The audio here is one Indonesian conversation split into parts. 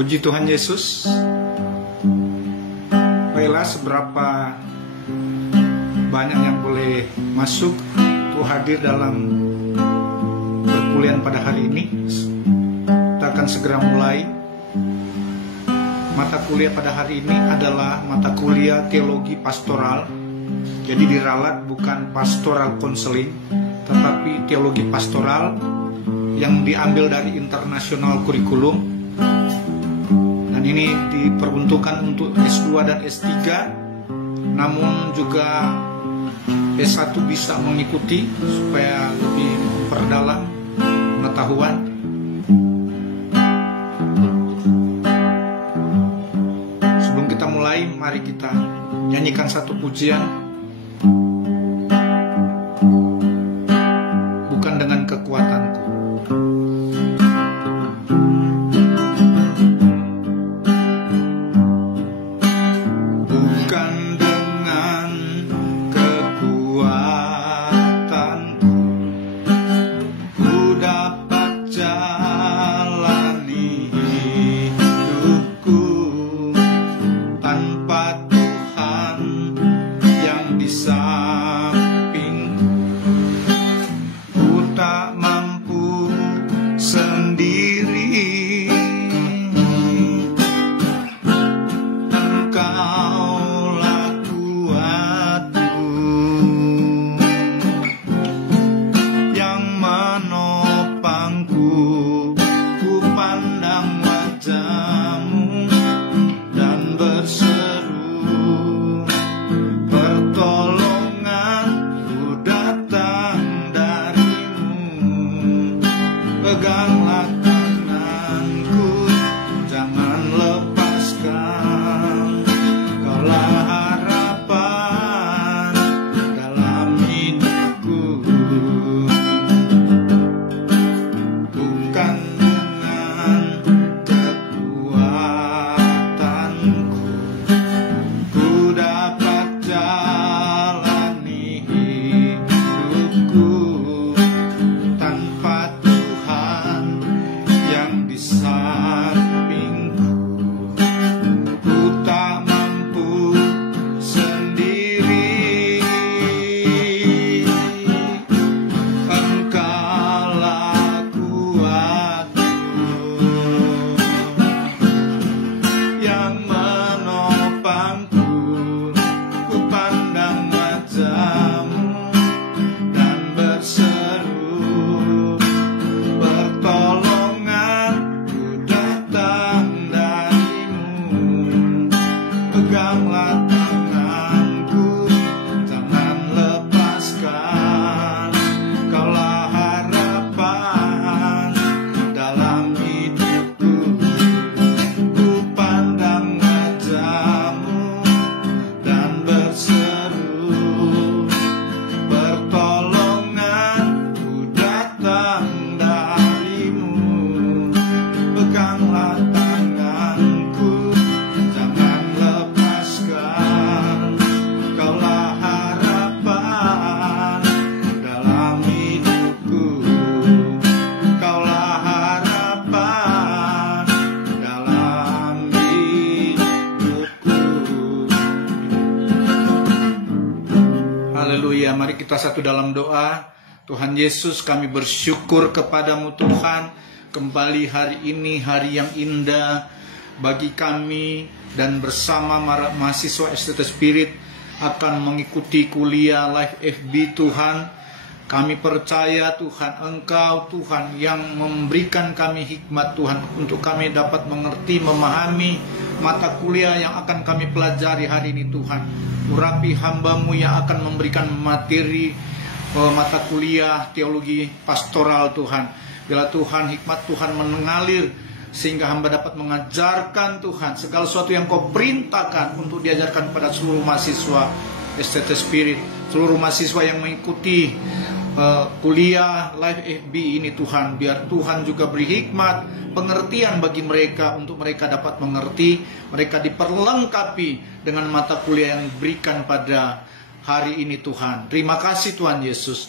Puji Tuhan Yesus. Baiklah, seberapa banyak yang boleh masuk untuk hadir dalam perkuliahan pada hari ini. Kita akan segera mulai. Mata kuliah pada hari ini adalah mata kuliah teologi pastoral. Jadi diralat bukan pastoral counseling, tetapi teologi pastoral yang diambil dari internasional kurikulum. Dan ini diperuntukkan untuk S2 dan S3, namun juga S1 bisa mengikuti supaya lebih memperdalam pengetahuan. Sebelum kita mulai, mari kita nyanyikan satu pujian. Bukan dengan kekuatanku. Haleluya, mari kita satu dalam doa. Tuhan Yesus, kami bersyukur kepadamu Tuhan. Kembali hari ini, hari yang indah bagi kami. Dan bersama mahasiswa STT Spirit akan mengikuti kuliah Live FB Tuhan. Kami percaya Tuhan, Engkau Tuhan yang memberikan kami hikmat Tuhan, untuk kami dapat mengerti, memahami mata kuliah yang akan kami pelajari hari ini Tuhan. Urapi hamba-Mu yang akan memberikan materi mata kuliah teologi pastoral Tuhan. Bila Tuhan, hikmat Tuhan mengalir, sehingga hamba dapat mengajarkan Tuhan segala sesuatu yang Kau perintahkan untuk diajarkan pada seluruh mahasiswa STT Spirit, seluruh mahasiswa yang mengikuti kuliah Live FB ini Tuhan. Biar Tuhan juga beri hikmat, pengertian bagi mereka, untuk mereka dapat mengerti, mereka diperlengkapi dengan mata kuliah yang diberikan pada hari ini Tuhan. Terima kasih Tuhan Yesus.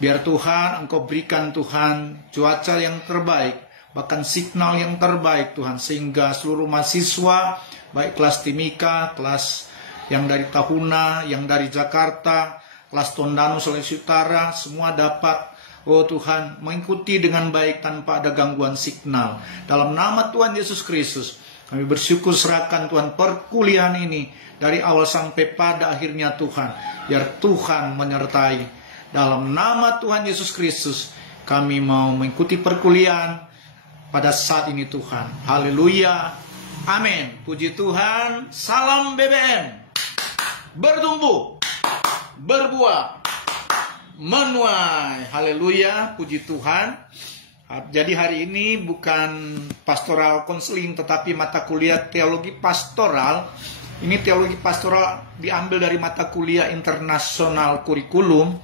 Biar Tuhan Engkau berikan Tuhan cuaca yang terbaik, bahkan signal yang terbaik Tuhan, sehingga seluruh mahasiswa, baik kelas Timika, kelas yang dari Tahuna, yang dari Jakarta, kelas Tondano, Sulawesi Utara, semua dapat, oh Tuhan, mengikuti dengan baik tanpa ada gangguan signal. Dalam nama Tuhan Yesus Kristus, kami bersyukur serahkan Tuhan perkuliahan ini dari awal sampai pada akhirnya Tuhan. Biar Tuhan menyertai. Dalam nama Tuhan Yesus Kristus, kami mau mengikuti perkuliahan pada saat ini Tuhan. Haleluya. Amin. Puji Tuhan. Salam BBM. Bertumbuh, berbuah, menuai. Haleluya, puji Tuhan. Jadi hari ini bukan pastoral konseling, tetapi mata kuliah teologi pastoral. Ini teologi pastoral diambil dari mata kuliah internasional kurikulum.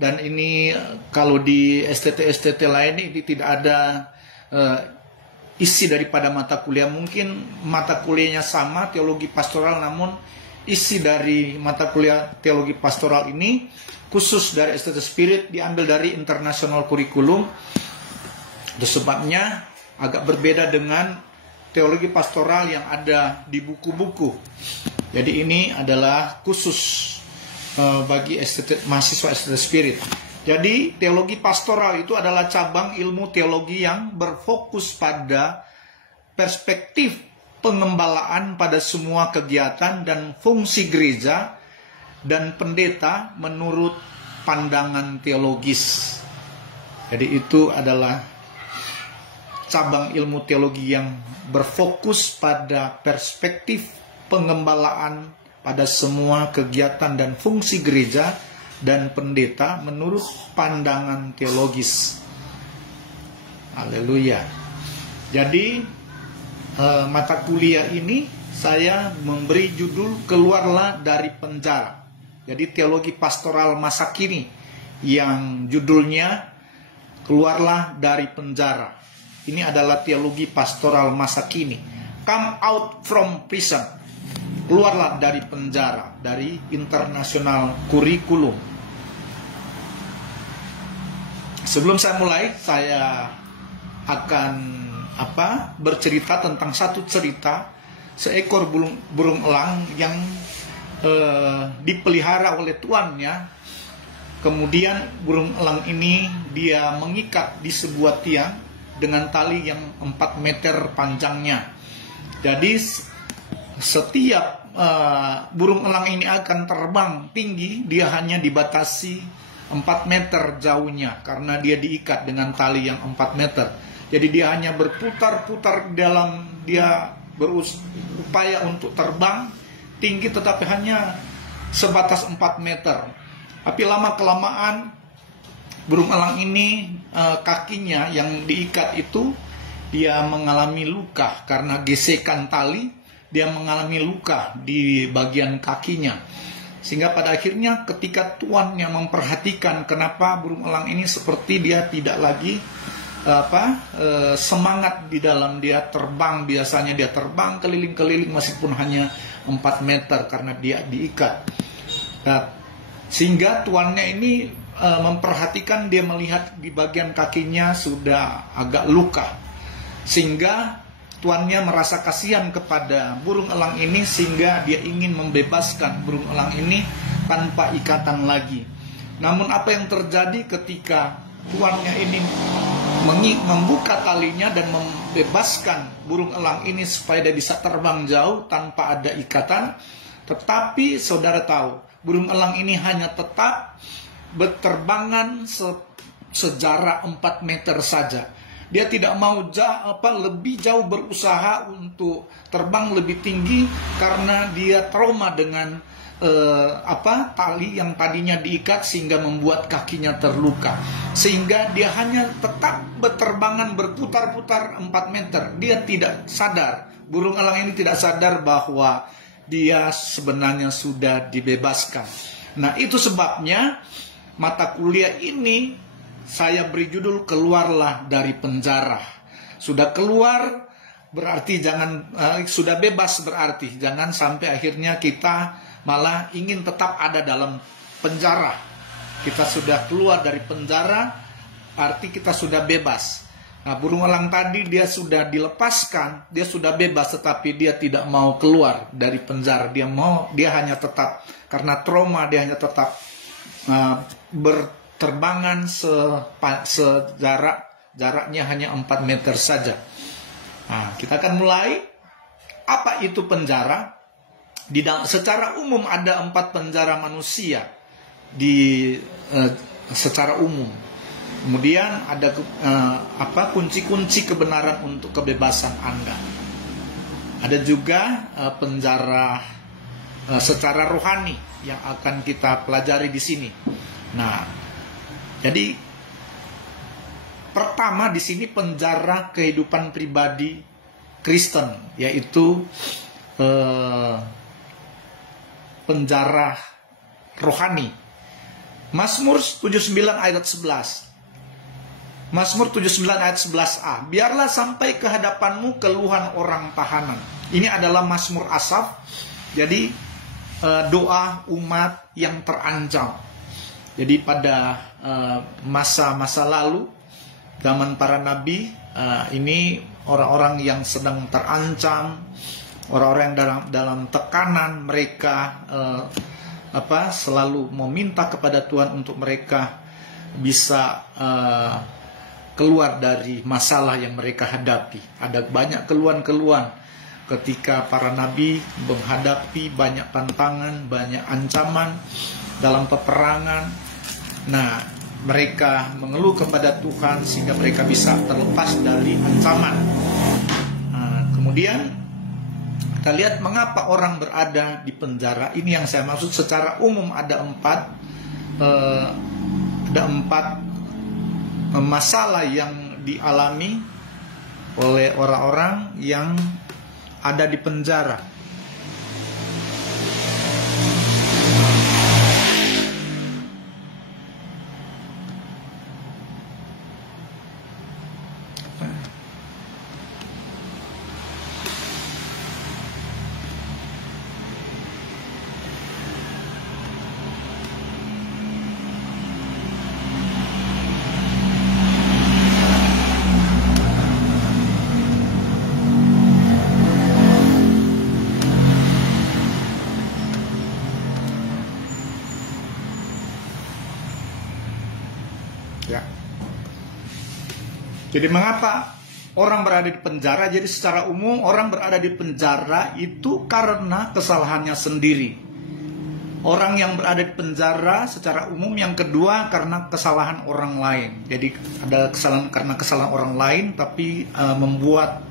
Dan ini kalau di STT lain ini tidak ada isi daripada mata kuliah. Mungkin mata kuliahnya sama, teologi pastoral, namun isi dari mata kuliah teologi pastoral ini khusus dari STT Spirit diambil dari internasional kurikulum. Itu sebabnya agak berbeda dengan teologi pastoral yang ada di buku-buku. Jadi ini adalah khusus bagi mahasiswa STT Spirit. Jadi teologi pastoral itu adalah cabang ilmu teologi yang berfokus pada perspektif pengembalaan pada semua kegiatan dan fungsi gereja dan pendeta menurut pandangan teologis. Jadi itu adalah cabang ilmu teologi yang berfokus pada perspektif pengembalaan pada semua kegiatan dan fungsi gereja dan pendeta menurut pandangan teologis. Haleluya. Jadi mata kuliah ini saya memberi judul Keluarlah dari Penjara. Jadi teologi pastoral masa kini yang judulnya Keluarlah dari Penjara. Ini adalah teologi pastoral masa kini. Come out from prison. Keluarlah dari penjara, dari internasional kurikulum. Sebelum saya mulai, saya akan bercerita tentang satu cerita seekor burung elang yang dipelihara oleh tuannya. Kemudian burung elang ini dia mengikat di sebuah tiang dengan tali yang 4 meter panjangnya. Jadi setiap burung elang ini akan terbang tinggi, dia hanya dibatasi 4 meter jauhnya karena dia diikat dengan tali yang 4 meter. Jadi dia hanya berputar-putar dalam, dia berupaya untuk terbang tinggi tetapi hanya sebatas 4 meter. Tapi lama-kelamaan burung elang ini kakinya yang diikat itu dia mengalami luka karena gesekan tali, dia mengalami luka di bagian kakinya. Sehingga pada akhirnya ketika tuannya memperhatikan kenapa burung elang ini seperti dia tidak lagi semangat di dalam dia terbang. Biasanya dia terbang keliling-keliling meskipun hanya 4 meter karena dia diikat. Sehingga tuannya ini memperhatikan, dia melihat di bagian kakinya sudah agak luka. Sehingga tuannya merasa kasihan kepada burung elang ini, sehingga dia ingin membebaskan burung elang ini tanpa ikatan lagi. Namun apa yang terjadi ketika tuannya ini membuka talinya dan membebaskan burung elang ini supaya dia bisa terbang jauh tanpa ada ikatan, tetapi saudara tahu, burung elang ini hanya tetap berterbangan sejarak 4 meter saja. Dia tidak mau lebih jauh berusaha untuk terbang lebih tinggi karena dia trauma dengan tali yang tadinya diikat sehingga membuat kakinya terluka. Sehingga dia hanya tetap berterbangan berputar-putar 4 meter. Dia tidak sadar, burung elang ini tidak sadar bahwa dia sebenarnya sudah dibebaskan. Nah, itu sebabnya mata kuliah ini saya beri judul Keluarlah dari Penjara. Sudah keluar berarti sudah bebas, berarti jangan sampai akhirnya kita malah ingin tetap ada dalam penjara. Kita sudah keluar dari penjara, arti kita sudah bebas. Nah, burung elang tadi dia sudah dilepaskan, dia sudah bebas, tetapi dia tidak mau keluar dari penjara. Dia hanya tetap, karena trauma, dia hanya tetap berterbangan jaraknya hanya 4 meter saja. Nah, kita akan mulai. Apa itu penjara? Secara umum ada 4 penjara manusia secara umum. Kemudian ada kunci-kunci kebenaran untuk kebebasan Anda. Ada juga penjara secara rohani yang akan kita pelajari di sini. Nah, jadi pertama di sini penjara kehidupan pribadi Kristen, yaitu penjara rohani. Mazmur 79 ayat 11. Mazmur 79 ayat 11a. Biarlah sampai ke hadapanmu keluhan orang tahanan. Ini adalah Mazmur Asaf. Jadi doa umat yang terancam. Jadi pada masa-masa lalu, zaman para nabi, ini orang-orang yang sedang terancam, orang-orang yang dalam tekanan, mereka selalu meminta kepada Tuhan untuk mereka bisa keluar dari masalah yang mereka hadapi. Ada banyak keluhan-keluhan ketika para nabi menghadapi banyak tantangan, banyak ancaman dalam peperangan. Nah, mereka mengeluh kepada Tuhan sehingga mereka bisa terlepas dari ancaman. Kemudian kita lihat mengapa orang berada di penjara. Ini yang saya maksud. Secara umum ada empat masalah yang dialami oleh orang-orang yang ada di penjara. Ya. Jadi mengapa orang berada di penjara? Jadi secara umum orang berada di penjara itu karena kesalahannya sendiri. Orang yang berada di penjara secara umum, yang kedua karena kesalahan orang lain. Jadi ada kesalahan karena kesalahan orang lain, tapi membuat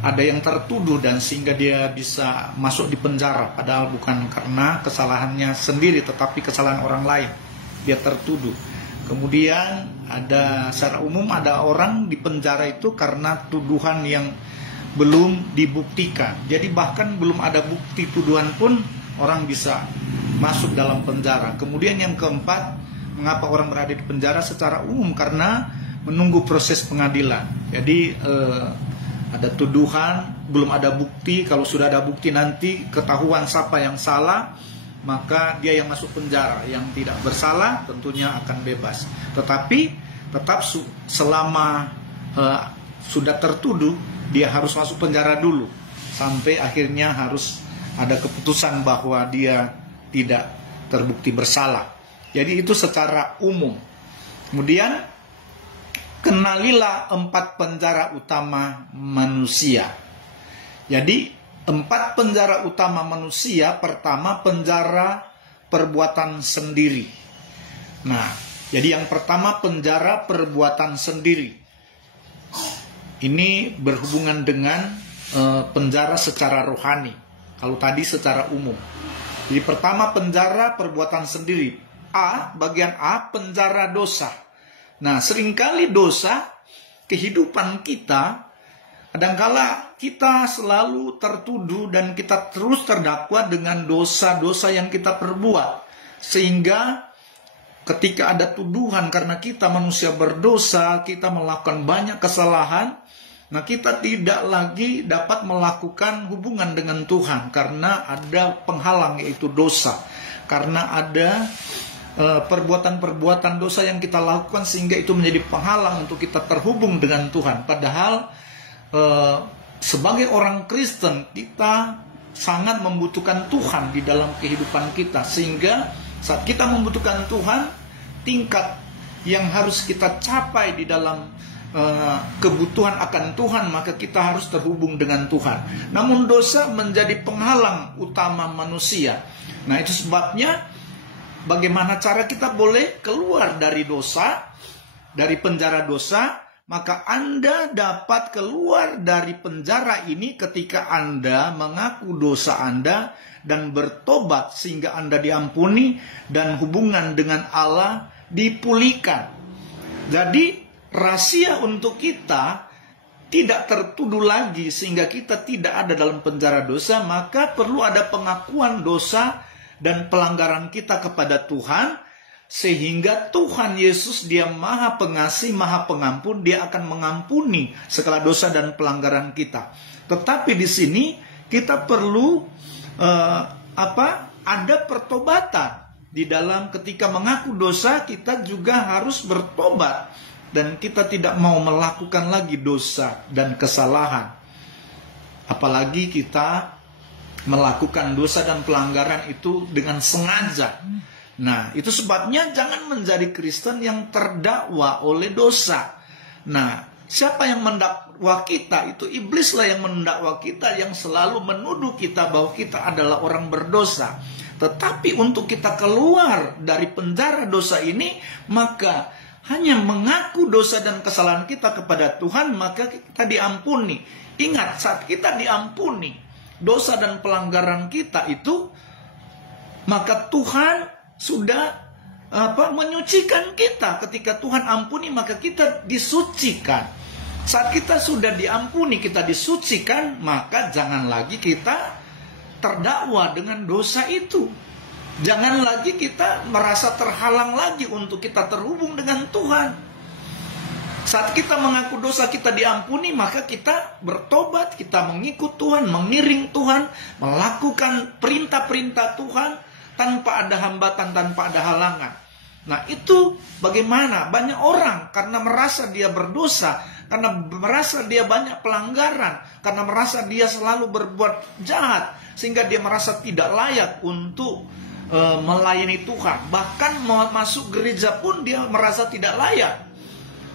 ada yang tertuduh dan sehingga dia bisa masuk di penjara. Padahal bukan karena kesalahannya sendiri, tetapi kesalahan orang lain. Dia tertuduh. Kemudian secara umum ada orang di penjara itu karena tuduhan yang belum dibuktikan. Jadi bahkan belum ada bukti tuduhan pun orang bisa masuk dalam penjara. Kemudian yang keempat, mengapa orang berada di penjara secara umum? Karena menunggu proses pengadilan. Jadi ada tuduhan, belum ada bukti. Kalau sudah ada bukti nanti ketahuan siapa yang salah, maka dia yang masuk penjara. Yang tidak bersalah tentunya akan bebas. Tetapi tetap selama sudah tertuduh, dia harus masuk penjara dulu sampai akhirnya harus ada keputusan bahwa dia tidak terbukti bersalah. Jadi itu secara umum. Kemudian kenalilah 4 penjara utama manusia. Jadi 4 penjara utama manusia. Pertama, penjara perbuatan sendiri. Nah, jadi yang pertama penjara perbuatan sendiri. Ini berhubungan dengan penjara secara rohani. Kalau tadi secara umum. Jadi pertama penjara perbuatan sendiri. Bagian A, penjara dosa. Nah, seringkali dosa, kehidupan kita, kadangkala kita selalu tertuduh dan kita terus terdakwa dengan dosa-dosa yang kita perbuat. Sehingga ketika ada tuduhan karena kita manusia berdosa, kita melakukan banyak kesalahan, nah kita tidak lagi dapat melakukan hubungan dengan Tuhan karena ada penghalang, yaitu dosa. Karena ada perbuatan-perbuatan dosa yang kita lakukan sehingga itu menjadi penghalang untuk kita terhubung dengan Tuhan. Padahal sebagai orang Kristen kita sangat membutuhkan Tuhan di dalam kehidupan kita. Sehingga saat kita membutuhkan Tuhan, tingkat yang harus kita capai di dalam kebutuhan akan Tuhan, maka kita harus terhubung dengan Tuhan. Namun dosa menjadi penghalang utama manusia. Nah, itu sebabnya bagaimana cara kita boleh keluar dari dosa, dari penjara dosa. Maka Anda dapat keluar dari penjara ini ketika Anda mengaku dosa Anda dan bertobat sehingga Anda diampuni dan hubungan dengan Allah dipulihkan. Jadi rahasia untuk kita tidak tertuduh lagi sehingga kita tidak ada dalam penjara dosa, maka perlu ada pengakuan dosa dan pelanggaran kita kepada Tuhan, sehingga Tuhan Yesus, Dia Maha Pengasih, Maha Pengampun, Dia akan mengampuni segala dosa dan pelanggaran kita. Tetapi di sini kita perlu ada pertobatan. Di dalam ketika mengaku dosa, kita juga harus bertobat. Dan kita tidak mau melakukan lagi dosa dan kesalahan. Apalagi kita melakukan dosa dan pelanggaran itu dengan sengaja. Nah, itu sebabnya jangan menjadi Kristen yang terdakwa oleh dosa. Nah, siapa yang mendakwa kita? Itu iblislah yang mendakwa kita, yang selalu menuduh kita bahwa kita adalah orang berdosa. Tetapi untuk kita keluar dari penjara dosa ini, maka hanya mengaku dosa dan kesalahan kita kepada Tuhan, maka kita diampuni. Ingat, saat kita diampuni dosa dan pelanggaran kita itu, maka Tuhan sudah menyucikan kita. Ketika Tuhan ampuni, maka kita disucikan. Saat kita sudah diampuni, kita disucikan, maka jangan lagi kita terdakwa dengan dosa itu. Jangan lagi kita merasa terhalang lagi untuk kita terhubung dengan Tuhan. Saat kita mengaku dosa kita diampuni, maka kita bertobat, kita mengikut Tuhan, mengiring Tuhan, melakukan perintah-perintah Tuhan tanpa ada hambatan, tanpa ada halangan. Nah, itu bagaimana? Banyak orang karena merasa dia berdosa, karena merasa dia banyak pelanggaran, karena merasa dia selalu berbuat jahat, sehingga dia merasa tidak layak untuk melayani Tuhan. Bahkan mau masuk gereja pun dia merasa tidak layak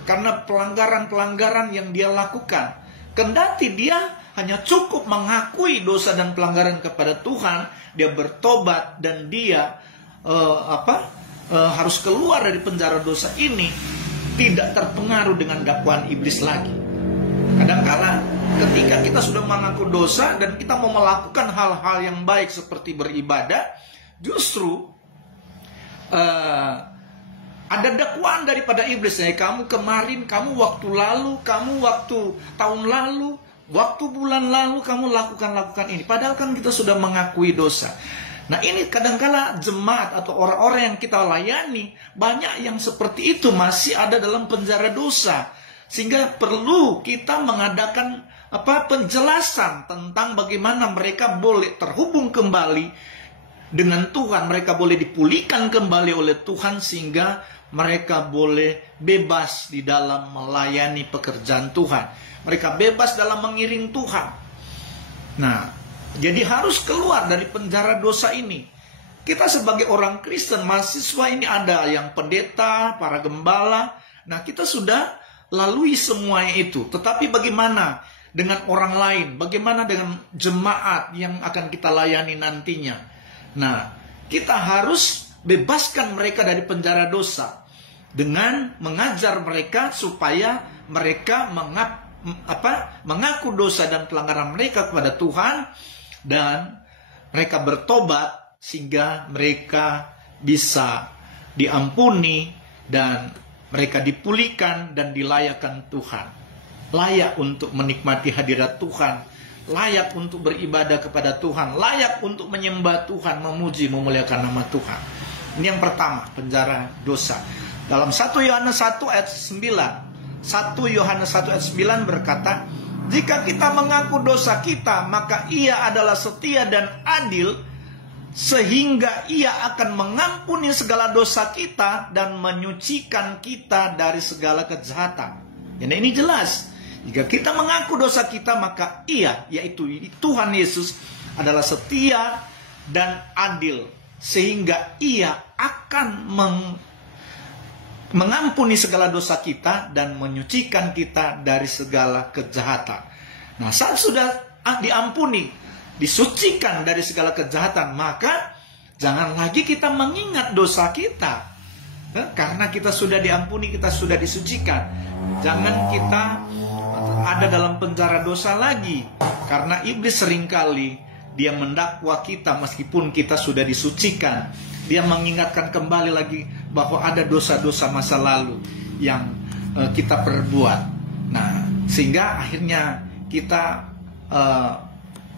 karena pelanggaran-pelanggaran yang dia lakukan. Kendati dia hanya cukup mengakui dosa dan pelanggaran kepada Tuhan, dia bertobat dan dia harus keluar dari penjara dosa ini, tidak terpengaruh dengan dakwaan iblis lagi. Kadang-kala ketika kita sudah mengaku dosa dan kita mau melakukan hal-hal yang baik seperti beribadah, justru ada dakwaan daripada iblis. Kamu kemarin, kamu waktu lalu, kamu waktu tahun lalu, waktu bulan lalu kamu lakukan ini. Padahal kan kita sudah mengakui dosa. Nah, ini kadangkala jemaat atau orang-orang yang kita layani, banyak yang seperti itu masih ada dalam penjara dosa. Sehingga perlu kita mengadakan penjelasan tentang bagaimana mereka boleh terhubung kembali dengan Tuhan, mereka boleh dipulihkan kembali oleh Tuhan, sehingga mereka boleh bebas di dalam melayani pekerjaan Tuhan. Mereka bebas dalam mengiring Tuhan. Nah, jadi harus keluar dari penjara dosa ini. Kita sebagai orang Kristen, mahasiswa ini ada yang pendeta, para gembala. Nah, kita sudah lalui semua itu. Tetapi bagaimana dengan orang lain? Bagaimana dengan jemaat yang akan kita layani nantinya? Nah, kita harus bebaskan mereka dari penjara dosa dengan mengajar mereka supaya mereka mengaku dosa dan pelanggaran mereka kepada Tuhan, dan mereka bertobat sehingga mereka bisa diampuni dan mereka dipulihkan dan dilayakkan Tuhan. Layak untuk menikmati hadirat Tuhan, layak untuk beribadah kepada Tuhan, layak untuk menyembah Tuhan, memuji, memuliakan nama Tuhan. Ini yang pertama, penjara dosa. Dalam 1 Yohanes 1 ayat 9, 1 Yohanes 1 ayat 9 berkata, jika kita mengaku dosa kita, maka Ia adalah setia dan adil, sehingga Ia akan mengampuni segala dosa kita dan menyucikan kita dari segala kejahatan. Jadi ini jelas, jika kita mengaku dosa kita, maka Ia, yaitu Tuhan Yesus, adalah setia dan adil, sehingga Ia akan mengampuni segala dosa kita dan menyucikan kita dari segala kejahatan. Nah, saat sudah diampuni, disucikan dari segala kejahatan, maka jangan lagi kita mengingat dosa kita. Karena kita sudah diampuni, kita sudah disucikan. Jangan kita ada dalam penjara dosa lagi, karena iblis seringkali dia mendakwa kita meskipun kita sudah disucikan. Dia mengingatkan kembali lagi bahwa ada dosa-dosa masa lalu yang kita perbuat. Nah, sehingga akhirnya kita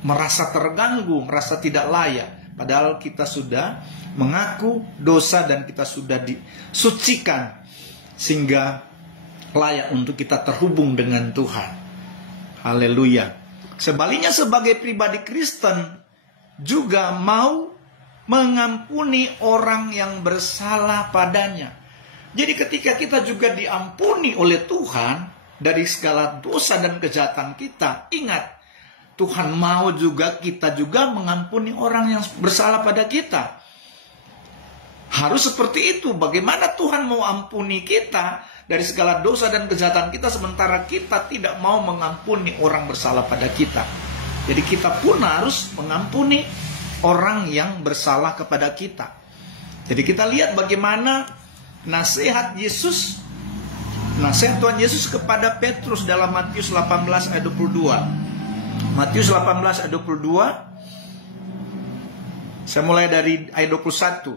merasa terganggu, merasa tidak layak, padahal kita sudah mengaku dosa dan kita sudah disucikan sehingga layak untuk kita terhubung dengan Tuhan. Haleluya. Sebaliknya, sebagai pribadi Kristen juga mau mengampuni orang yang bersalah padanya. Jadi ketika kita juga diampuni oleh Tuhan dari segala dosa dan kejahatan kita, ingat, Tuhan mau juga kita juga mengampuni orang yang bersalah pada kita. Harus seperti itu. Bagaimana Tuhan mau ampuni kita dari segala dosa dan kejahatan kita, sementara kita tidak mau mengampuni orang bersalah pada kita. Jadi kita pun harus mengampuni orang yang bersalah kepada kita. Jadi kita lihat bagaimana nasihat Tuhan Yesus kepada Petrus dalam Matius 18 ayat 22. Matius 18 ayat 22. Saya mulai dari ayat 21.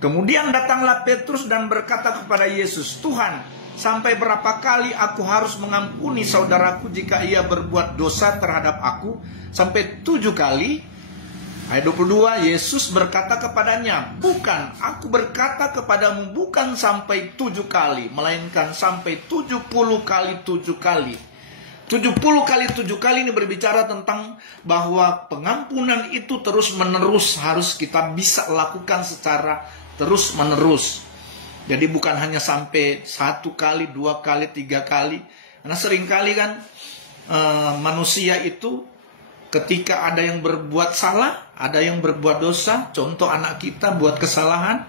Kemudian datanglah Petrus dan berkata kepada Yesus, Tuhan, sampai berapa kali aku harus mengampuni saudaraku jika ia berbuat dosa terhadap aku? Sampai 7 kali? Ayat 22, Yesus berkata kepadanya, bukan, aku berkata kepadamu bukan sampai 7 kali, melainkan sampai 70 kali 7 kali. 70 kali 7 kali ini berbicara tentang bahwa pengampunan itu terus menerus harus kita bisa lakukan secara terus menerus. Jadi bukan hanya sampai 1 kali, 2 kali, 3 kali. Karena seringkali kan manusia itu ketika ada yang berbuat salah, ada yang berbuat dosa, contoh anak kita buat kesalahan,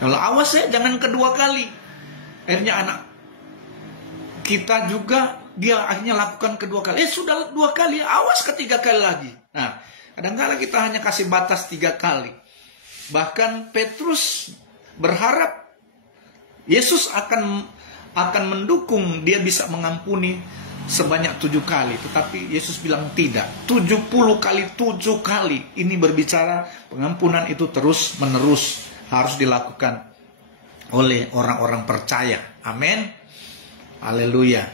kalau awas ya jangan kedua kali. Akhirnya anak kita juga dia akhirnya lakukan kedua kali. Sudah 2 kali, awas ketiga kali lagi. Nah, kadang-kadang kita hanya kasih batas 3 kali. Bahkan Petrus berharap Yesus akan mendukung dia bisa mengampuni sebanyak 7 kali. Tetapi Yesus bilang tidak. 70 kali 7 kali. Ini berbicara pengampunan itu terus menerus harus dilakukan oleh orang-orang percaya. Amin. Haleluya.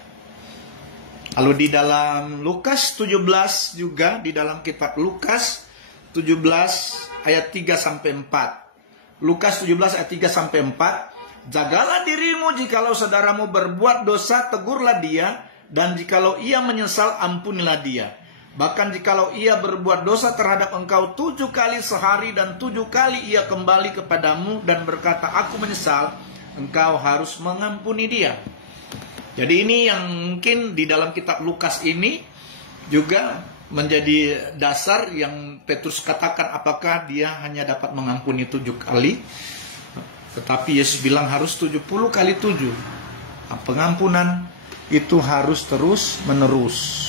Lalu di dalam Lukas 17 juga, di dalam kitab Lukas 17 ayat 3 sampai 4. Lukas 17 ayat 3 sampai 4. Jagalah dirimu jikalau saudaramu berbuat dosa, tegurlah dia, dan jikalau ia menyesal, ampunilah dia. Bahkan jikalau ia berbuat dosa terhadap engkau 7 kali sehari dan 7 kali ia kembali kepadamu dan berkata, aku menyesal, engkau harus mengampuni dia. Jadi ini yang mungkin di dalam kitab Lukas ini juga menjadi dasar yang Petrus katakan, apakah dia hanya dapat mengampuni 7 kali. Tetapi Yesus bilang harus 70 kali 7. Pengampunan itu harus terus menerus.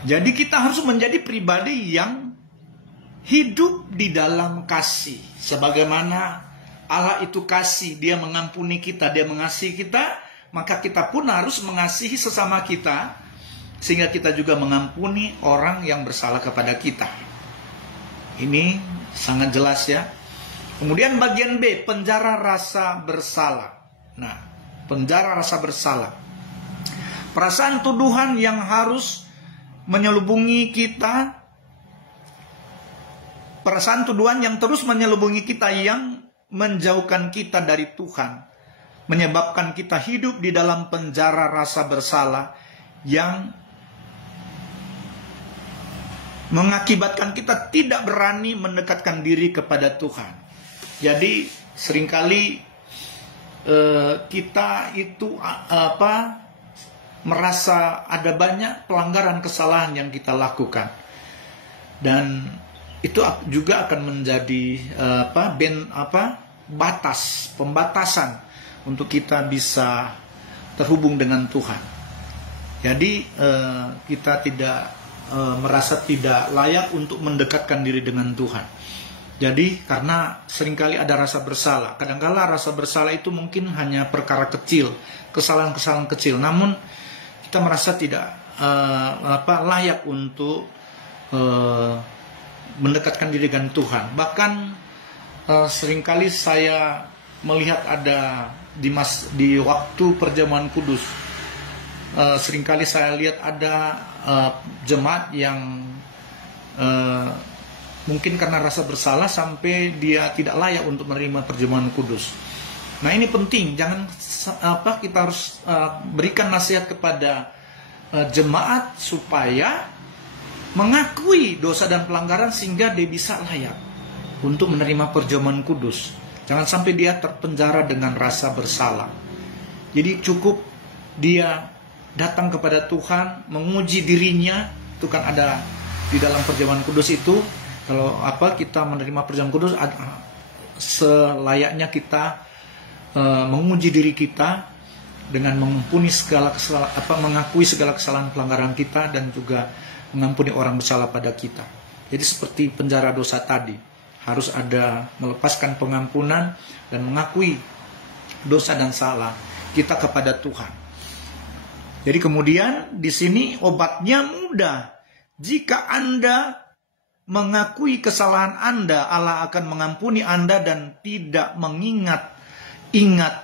Jadi kita harus menjadi pribadi yang hidup di dalam kasih. Sebagaimana Allah itu kasih, Dia mengampuni kita, Dia mengasihi kita, maka kita pun harus mengasihi sesama kita, sehingga kita juga mengampuni orang yang bersalah kepada kita. Ini sangat jelas ya. Kemudian bagian B, penjara rasa bersalah. Nah, penjara rasa bersalah. Perasaan tuduhan yang harus menyelubungi kita. Perasaan tuduhan yang terus menyelubungi kita, yang menjauhkan kita dari Tuhan, menyebabkan kita hidup di dalam penjara rasa bersalah yang mengakibatkan kita tidak berani mendekatkan diri kepada Tuhan. Jadi seringkali kita itu merasa ada banyak pelanggaran kesalahan yang kita lakukan, dan itu juga akan menjadi pembatasan untuk kita bisa terhubung dengan Tuhan. Jadi kita tidak merasa tidak layak untuk mendekatkan diri dengan Tuhan. Jadi karena seringkali ada rasa bersalah. Kadang-kala rasa bersalah itu mungkin hanya perkara kecil, kesalahan-kesalahan kecil. Namun kita merasa tidak layak untuk mendekatkan diri dengan Tuhan. Bahkan seringkali saya melihat ada di waktu perjamuan kudus, seringkali saya lihat ada jemaat yang mungkin karena rasa bersalah sampai dia tidak layak untuk menerima perjamuan kudus. Nah, ini penting, jangan kita harus berikan nasihat kepada jemaat supaya mengakui dosa dan pelanggaran sehingga dia bisa layak untuk menerima perjamuan kudus. Jangan sampai dia terpenjara dengan rasa bersalah. Jadi cukup dia datang kepada Tuhan, menguji dirinya. Itu kan ada di dalam perjamuan kudus itu. Kalau kita menerima perjamuan kudus, selayaknya kita menguji diri kita dengan mengampuni segala kesalahan, mengakui segala kesalahan pelanggaran kita, dan juga mengampuni orang bersalah pada kita. Jadi seperti penjara dosa tadi, harus ada melepaskan pengampunan dan mengakui dosa dan salah kita kepada Tuhan. Jadi kemudian di sini obatnya mudah. Jika Anda mengakui kesalahan Anda, Allah akan mengampuni Anda dan tidak mengingat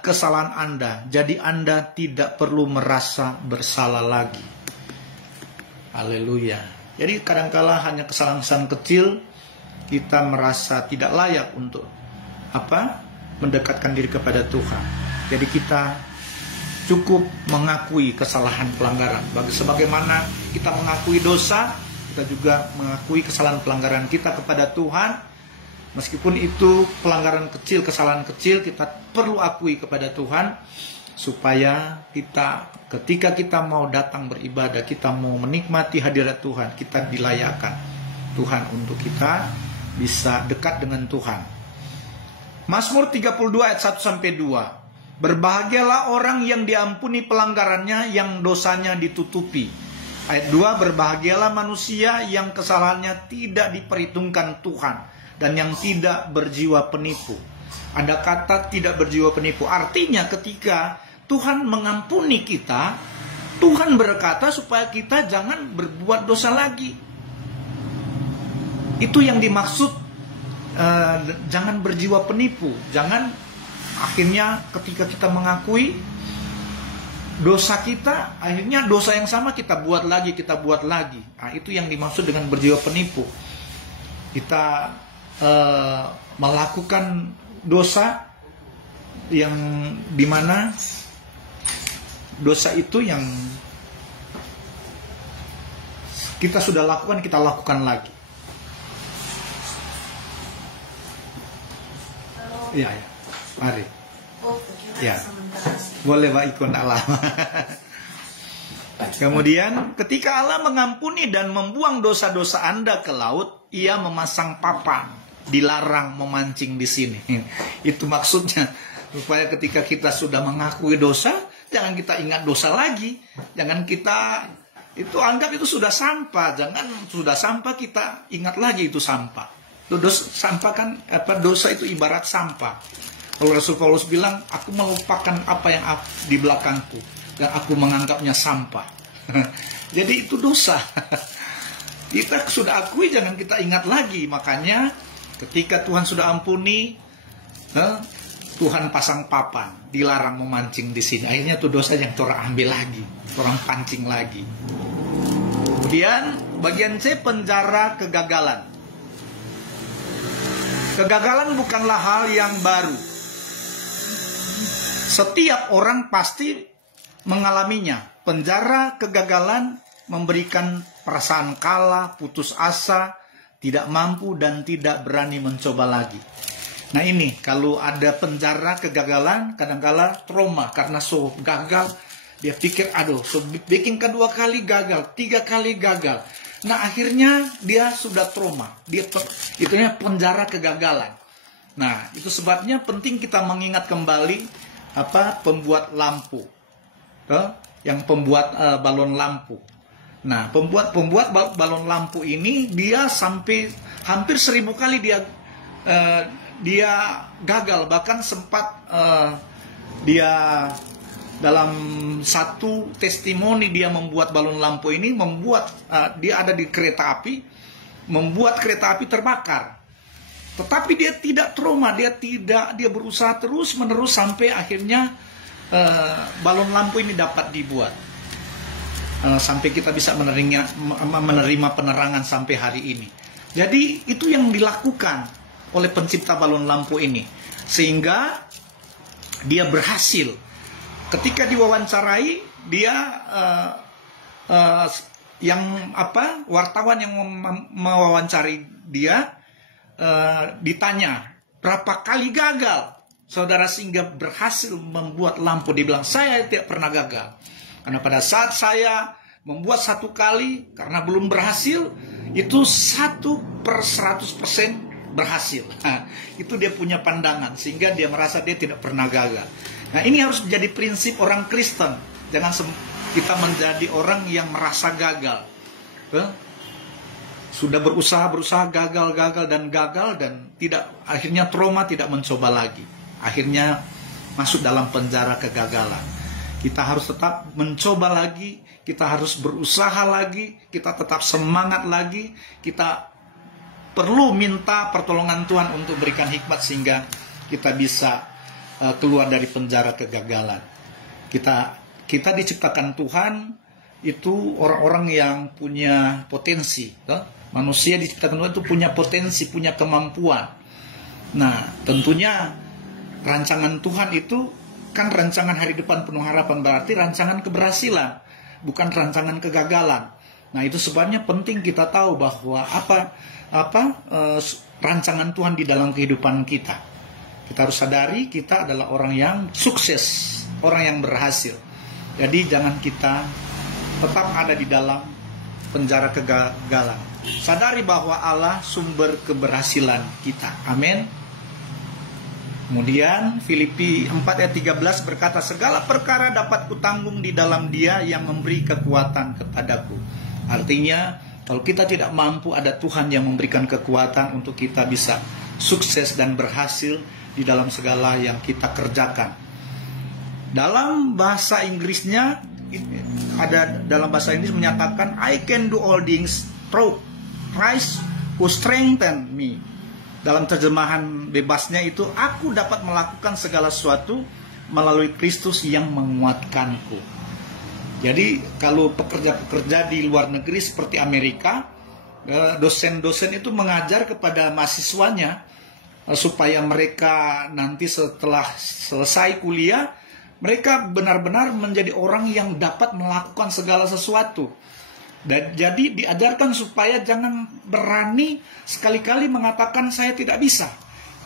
kesalahan Anda. Jadi Anda tidak perlu merasa bersalah lagi. Haleluya. Jadi kadangkala hanya kesalahan-kesalahan kecil kita merasa tidak layak untuk mendekatkan diri kepada Tuhan. Jadi kita cukup mengakui kesalahan pelanggaran. Sebagaimana kita mengakui dosa, kita juga mengakui kesalahan pelanggaran kita kepada Tuhan. Meskipun itu pelanggaran kecil, kesalahan kecil, kita perlu akui kepada Tuhan, supaya kita ketika kita mau datang beribadah, kita mau menikmati hadirat Tuhan, kita dilayakkan Tuhan untuk kita bisa dekat dengan Tuhan. Mazmur 32 ayat 1-2. Berbahagialah orang yang diampuni pelanggarannya, yang dosanya ditutupi. Ayat 2, berbahagialah manusia yang kesalahannya tidak diperhitungkan Tuhan, dan yang tidak berjiwa penipu. Ada kata tidak berjiwa penipu, artinya ketika Tuhan mengampuni kita, Tuhan berkata supaya kita jangan berbuat dosa lagi. Itu yang dimaksud jangan berjiwa penipu. Jangan akhirnya ketika kita mengakui dosa kita, akhirnya dosa yang sama kita buat lagi. Nah, itu yang dimaksud dengan berjiwa penipu. Kita melakukan dosa yang dimana dosa itu yang kita sudah lakukan, kita lakukan lagi. Iya, ya. Mari. Ya. Boleh Pak ikut lama. Kemudian ketika Allah mengampuni dan membuang dosa-dosa Anda ke laut, Ia memasang papan, dilarang memancing di sini. Itu maksudnya, supaya ketika kita sudah mengakui dosa, jangan kita ingat dosa lagi. Jangan kita Itu anggap itu sudah sampah. Jangan sudah sampah kita ingat lagi itu sampah. Sampah kan dosa itu ibarat sampah. Kalau Rasul Paulus bilang, aku melupakan apa yang di belakangku dan aku menganggapnya sampah. Jadi itu dosa. Kita sudah akui, jangan kita ingat lagi. Makanya ketika Tuhan sudah ampuni, Tuhan pasang papan, dilarang memancing di sini. Akhirnya itu dosa yang orang ambil lagi, orang pancing lagi. Kemudian bagian C, penjara kegagalan. Kegagalan bukanlah hal yang baru. Setiap orang pasti mengalaminya. Penjara kegagalan memberikan perasaan kalah, putus asa, tidak mampu dan tidak berani mencoba lagi. Nah ini, kalau ada penjara kegagalan, kadang-kala trauma karena gagal. Dia pikir, aduh, bikin kedua kali gagal, 3 kali gagal. Nah akhirnya dia sudah trauma. Itunya penjara kegagalan. Nah itu sebabnya penting kita mengingat kembali pembuat lampu, yang pembuat balon lampu. Nah pembuat balon lampu ini dia sampai hampir 1000 kali dia gagal, bahkan sempat dia dalam satu testimoni dia membuat balon lampu ini, dia ada di kereta api, membuat kereta api terbakar. Tetapi dia tidak trauma, dia berusaha terus menerus sampai akhirnya balon lampu ini dapat dibuat. Sampai kita bisa menerima penerangan sampai hari ini. Jadi itu yang dilakukan oleh pencipta balon lampu ini, sehingga dia berhasil. Ketika diwawancarai, dia wartawan yang mewawancari dia ditanya berapa kali gagal saudara sehingga berhasil membuat lampu. Dia bilang, saya tidak pernah gagal, karena pada saat saya membuat 1 kali karena belum berhasil, itu 1/100% berhasil. Nah, itu dia punya pandangan, sehingga dia merasa dia tidak pernah gagal. Nah ini harus menjadi prinsip orang Kristen. Jangan kita menjadi orang yang merasa gagal. Sudah berusaha gagal dan tidak, akhirnya trauma, tidak mencoba lagi. Akhirnya masuk dalam penjara kegagalan. Kita harus tetap mencoba lagi, kita harus berusaha lagi, kita tetap semangat lagi, kita perlu minta pertolongan Tuhan untuk berikan hikmat sehingga kita bisa keluar dari penjara kegagalan. Kita diciptakan Tuhan itu orang-orang yang punya potensi. Manusia diciptakan Tuhan itu punya potensi, punya kemampuan. Nah, tentunya rancangan Tuhan itu kan rancangan hari depan penuh harapan, berarti rancangan keberhasilan, bukan rancangan kegagalan. Nah, itu sebabnya penting kita tahu bahwa rancangan Tuhan di dalam kehidupan kita. Kita harus sadari kita adalah orang yang sukses, orang yang berhasil. Jadi jangan kita tetap ada di dalam penjara kegagalan. Sadari bahwa Allah sumber keberhasilan kita. Amin. Kemudian Filipi 4 ayat 13 berkata, segala perkara dapat kutanggung di dalam Dia yang memberi kekuatan kepadaku. Artinya, kalau kita tidak mampu, ada Tuhan yang memberikan kekuatan untuk kita bisa sukses dan berhasil di dalam segala yang kita kerjakan. Dalam bahasa Inggrisnya, dalam bahasa Inggris menyatakan, I can do all things through Christ who strengthen me. Dalam terjemahan bebasnya itu, aku dapat melakukan segala sesuatu melalui Kristus yang menguatkanku. Jadi kalau pekerja-pekerja di luar negeri seperti Amerika, dosen-dosen itu mengajar kepada mahasiswanya supaya mereka nanti setelah selesai kuliah, mereka benar-benar menjadi orang yang dapat melakukan segala sesuatu. Dan jadi diajarkan supaya jangan berani sekali-kali mengatakan saya tidak bisa.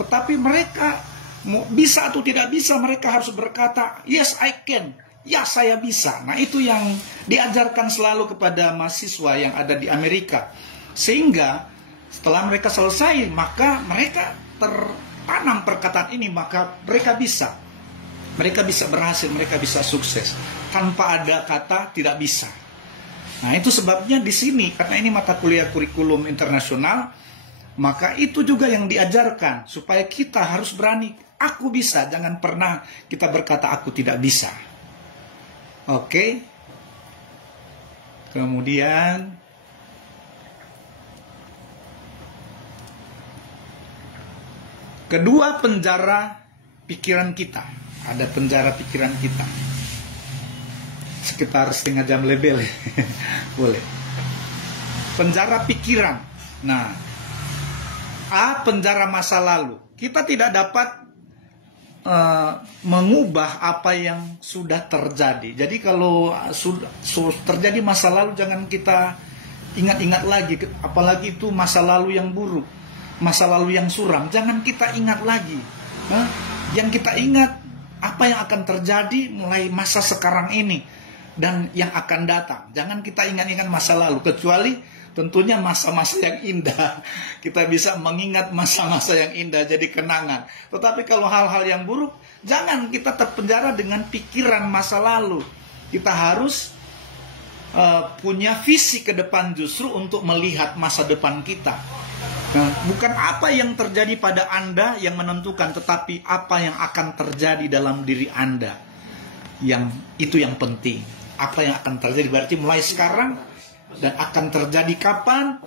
Tetapi mereka mau bisa atau tidak bisa, mereka harus berkata, yes I can, ya saya bisa. Nah itu yang diajarkan selalu kepada mahasiswa yang ada di Amerika. Sehingga setelah mereka selesai, maka mereka tertanam perkataan ini, maka mereka bisa. Mereka bisa berhasil, mereka bisa sukses. Tanpa ada kata tidak bisa. Nah, itu sebabnya di sini, karena ini mata kuliah kurikulum internasional, maka itu juga yang diajarkan, supaya kita harus berani. Aku bisa, jangan pernah kita berkata aku tidak bisa. Oke. Kemudian kedua, penjara pikiran kita. Ada penjara pikiran kita. Sekitar setengah jam lebih. Boleh. Penjara pikiran. Nah, penjara masa lalu. Kita tidak dapat mengubah apa yang sudah terjadi. Jadi kalau sudah terjadi masa lalu, jangan kita ingat-ingat lagi. Apalagi itu masa lalu yang buruk, masa lalu yang suram. Jangan kita ingat lagi. Yang kita ingat apa yang akan terjadi mulai masa sekarang ini dan yang akan datang. Jangan kita ingat-ingat masa lalu, kecuali tentunya masa-masa yang indah. Kita bisa mengingat masa-masa yang indah jadi kenangan. Tetapi kalau hal-hal yang buruk, jangan kita terpenjara dengan pikiran masa lalu. Kita harus punya visi ke depan justru untuk melihat masa depan kita. Nah, bukan apa yang terjadi pada Anda yang menentukan, tetapi apa yang akan terjadi dalam diri Anda. Itu yang penting. Apa yang akan terjadi berarti mulai sekarang dan akan terjadi kapan,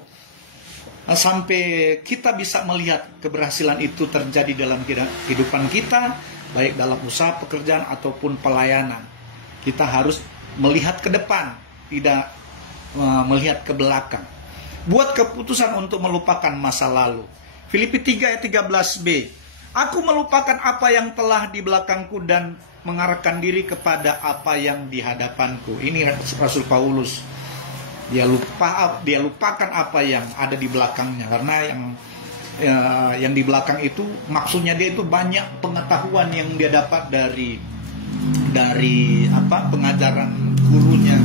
sampai kita bisa melihat keberhasilan itu terjadi dalam kehidupan kita, baik dalam usaha pekerjaan ataupun pelayanan. Kita harus melihat ke depan, tidak melihat ke belakang. Buat keputusan untuk melupakan masa lalu. Filipi 3 ayat 13b. Aku melupakan apa yang telah di belakangku dan mengarahkan diri kepada apa yang di hadapanku. Ini Rasul Paulus. Dia lupakan apa yang ada di belakangnya, karena yang di belakang itu maksudnya dia itu banyak pengetahuan yang dia dapat dari pengajaran gurunya,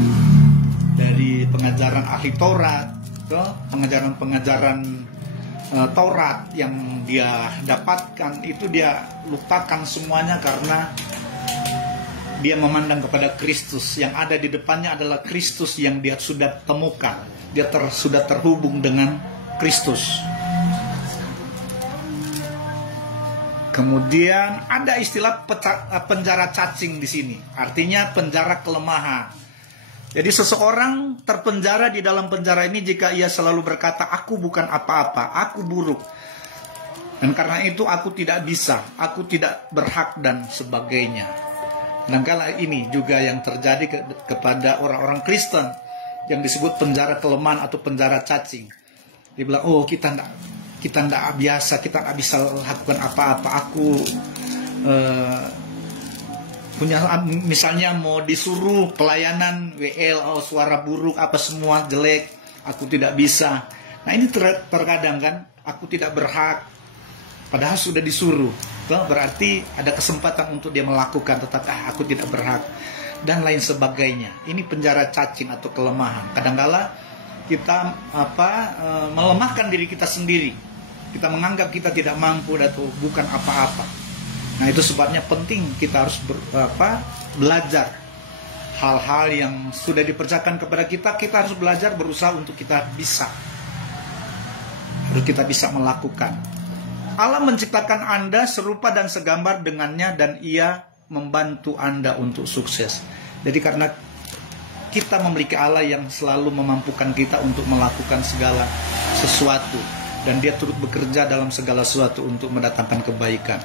dari pengajaran ahli Taurat, pengajaran Taurat yang dia dapatkan itu dia lupakan semuanya karena dia memandang kepada Kristus. Yang ada di depannya adalah Kristus yang dia sudah temukan. Dia sudah terhubung dengan Kristus. Kemudian ada istilah penjara cacing di sini. Artinya penjara kelemahan. Jadi seseorang terpenjara di dalam penjara ini jika ia selalu berkata, aku bukan apa-apa, aku buruk. Dan karena itu aku tidak bisa, aku tidak berhak dan sebagainya. Dan kala ini juga yang terjadi kepada orang-orang Kristen yang disebut penjara kelemahan atau penjara cacing. Dia bilang, oh kita tidak biasa, kita tidak bisa lakukan apa-apa. Aku punya, misalnya mau disuruh pelayanan WL, suara buruk, apa semua jelek, aku tidak bisa. Nah ini terkadang kan, aku tidak berhak, padahal sudah disuruh. Berarti ada kesempatan untuk dia melakukan, tetapi aku tidak berhak, dan lain sebagainya. Ini penjara cacing atau kelemahan. Kadang-kala kita melemahkan diri kita sendiri. Kita menganggap kita tidak mampu atau bukan apa-apa. Nah itu sebabnya penting kita harus belajar hal-hal yang sudah dipercayakan kepada kita. Kita harus belajar, berusaha untuk kita bisa. Harus kita bisa melakukan. Allah menciptakan Anda serupa dan segambar dengannya, dan Ia membantu Anda untuk sukses. Jadi karena kita memiliki Allah yang selalu memampukan kita untuk melakukan segala sesuatu, dan Dia turut bekerja dalam segala sesuatu untuk mendatangkan kebaikan.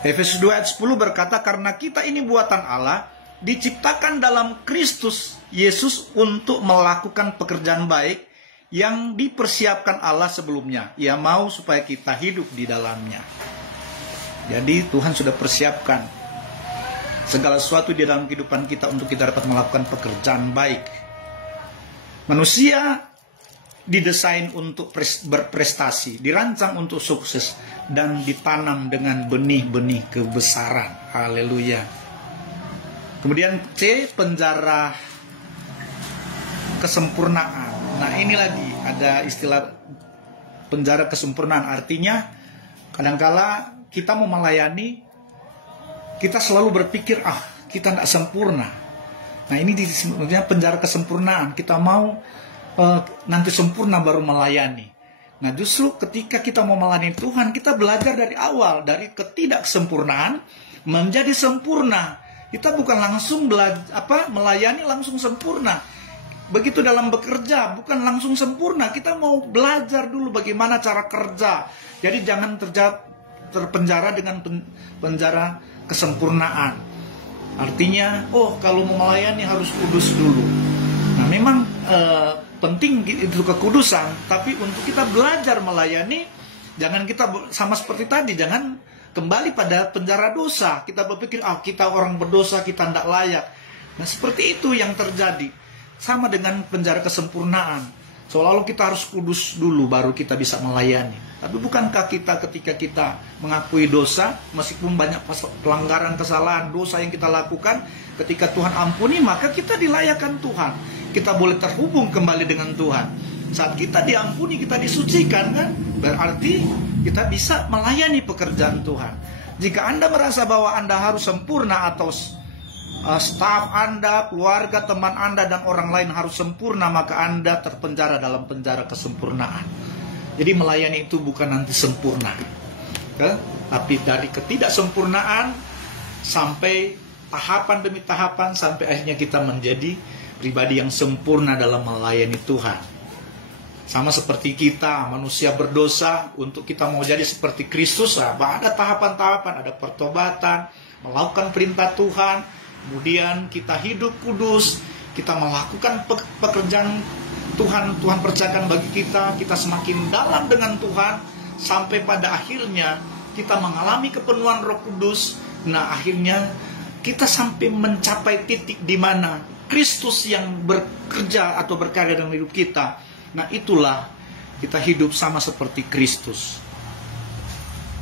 Efesus 2 ayat 10 berkata, karena kita ini buatan Allah, diciptakan dalam Kristus Yesus untuk melakukan pekerjaan baik yang dipersiapkan Allah sebelumnya. Ia mau supaya kita hidup di dalamnya. Jadi Tuhan sudah persiapkan segala sesuatu di dalam kehidupan kita untuk kita dapat melakukan pekerjaan baik. Manusia didesain untuk berprestasi, dirancang untuk sukses, dan ditanam dengan benih-benih kebesaran. Haleluya. Kemudian C, penjara kesempurnaan. Nah ini lagi ada istilah penjara kesempurnaan. Artinya kadangkala kita mau melayani, kita selalu berpikir, kita tidak sempurna. Nah ini sebenarnya penjara kesempurnaan. Kita mau nanti sempurna baru melayani. Nah justru ketika kita mau melayani Tuhan, kita belajar dari awal, dari ketidaksempurnaan menjadi sempurna. Kita bukan langsung melayani langsung sempurna. Begitu dalam bekerja, bukan langsung sempurna. Kita mau belajar dulu bagaimana cara kerja. Jadi jangan terpenjara dengan penjara kesempurnaan. Artinya, kalau mau melayani harus kudus dulu. Nah memang penting itu kekudusan, tapi untuk kita belajar melayani, jangan kita sama seperti tadi, jangan kembali pada penjara dosa. Kita berpikir, kita orang berdosa, kita tidak layak. Nah seperti itu yang terjadi. Sama dengan penjara kesempurnaan. Seolah-olah kita harus kudus dulu baru kita bisa melayani. Tapi bukankah kita ketika kita mengakui dosa, meskipun banyak pelanggaran, kesalahan, dosa yang kita lakukan, ketika Tuhan ampuni, maka kita dilayakkan Tuhan. Kita boleh terhubung kembali dengan Tuhan. Saat kita diampuni, kita disucikan, kan? Berarti kita bisa melayani pekerjaan Tuhan. Jika Anda merasa bahwa Anda harus sempurna atau staf Anda, keluarga, teman Anda, dan orang lain harus sempurna, maka Anda terpenjara dalam penjara kesempurnaan. Jadi melayani itu bukan nanti sempurna, tapi dari ketidaksempurnaan sampai tahapan demi tahapan, sampai akhirnya kita menjadi pribadi yang sempurna dalam melayani Tuhan. Sama seperti kita, manusia berdosa, untuk kita mau jadi seperti Kristus, ada tahapan-tahapan, ada pertobatan, melakukan perintah Tuhan, kemudian kita hidup kudus, kita melakukan pekerjaan Tuhan percayakan bagi kita semakin dalam dengan Tuhan, sampai pada akhirnya kita mengalami kepenuhan Roh Kudus. Nah akhirnya kita sampai mencapai titik di mana Kristus yang bekerja atau berkarya dalam hidup kita. Nah itulah kita hidup sama seperti Kristus,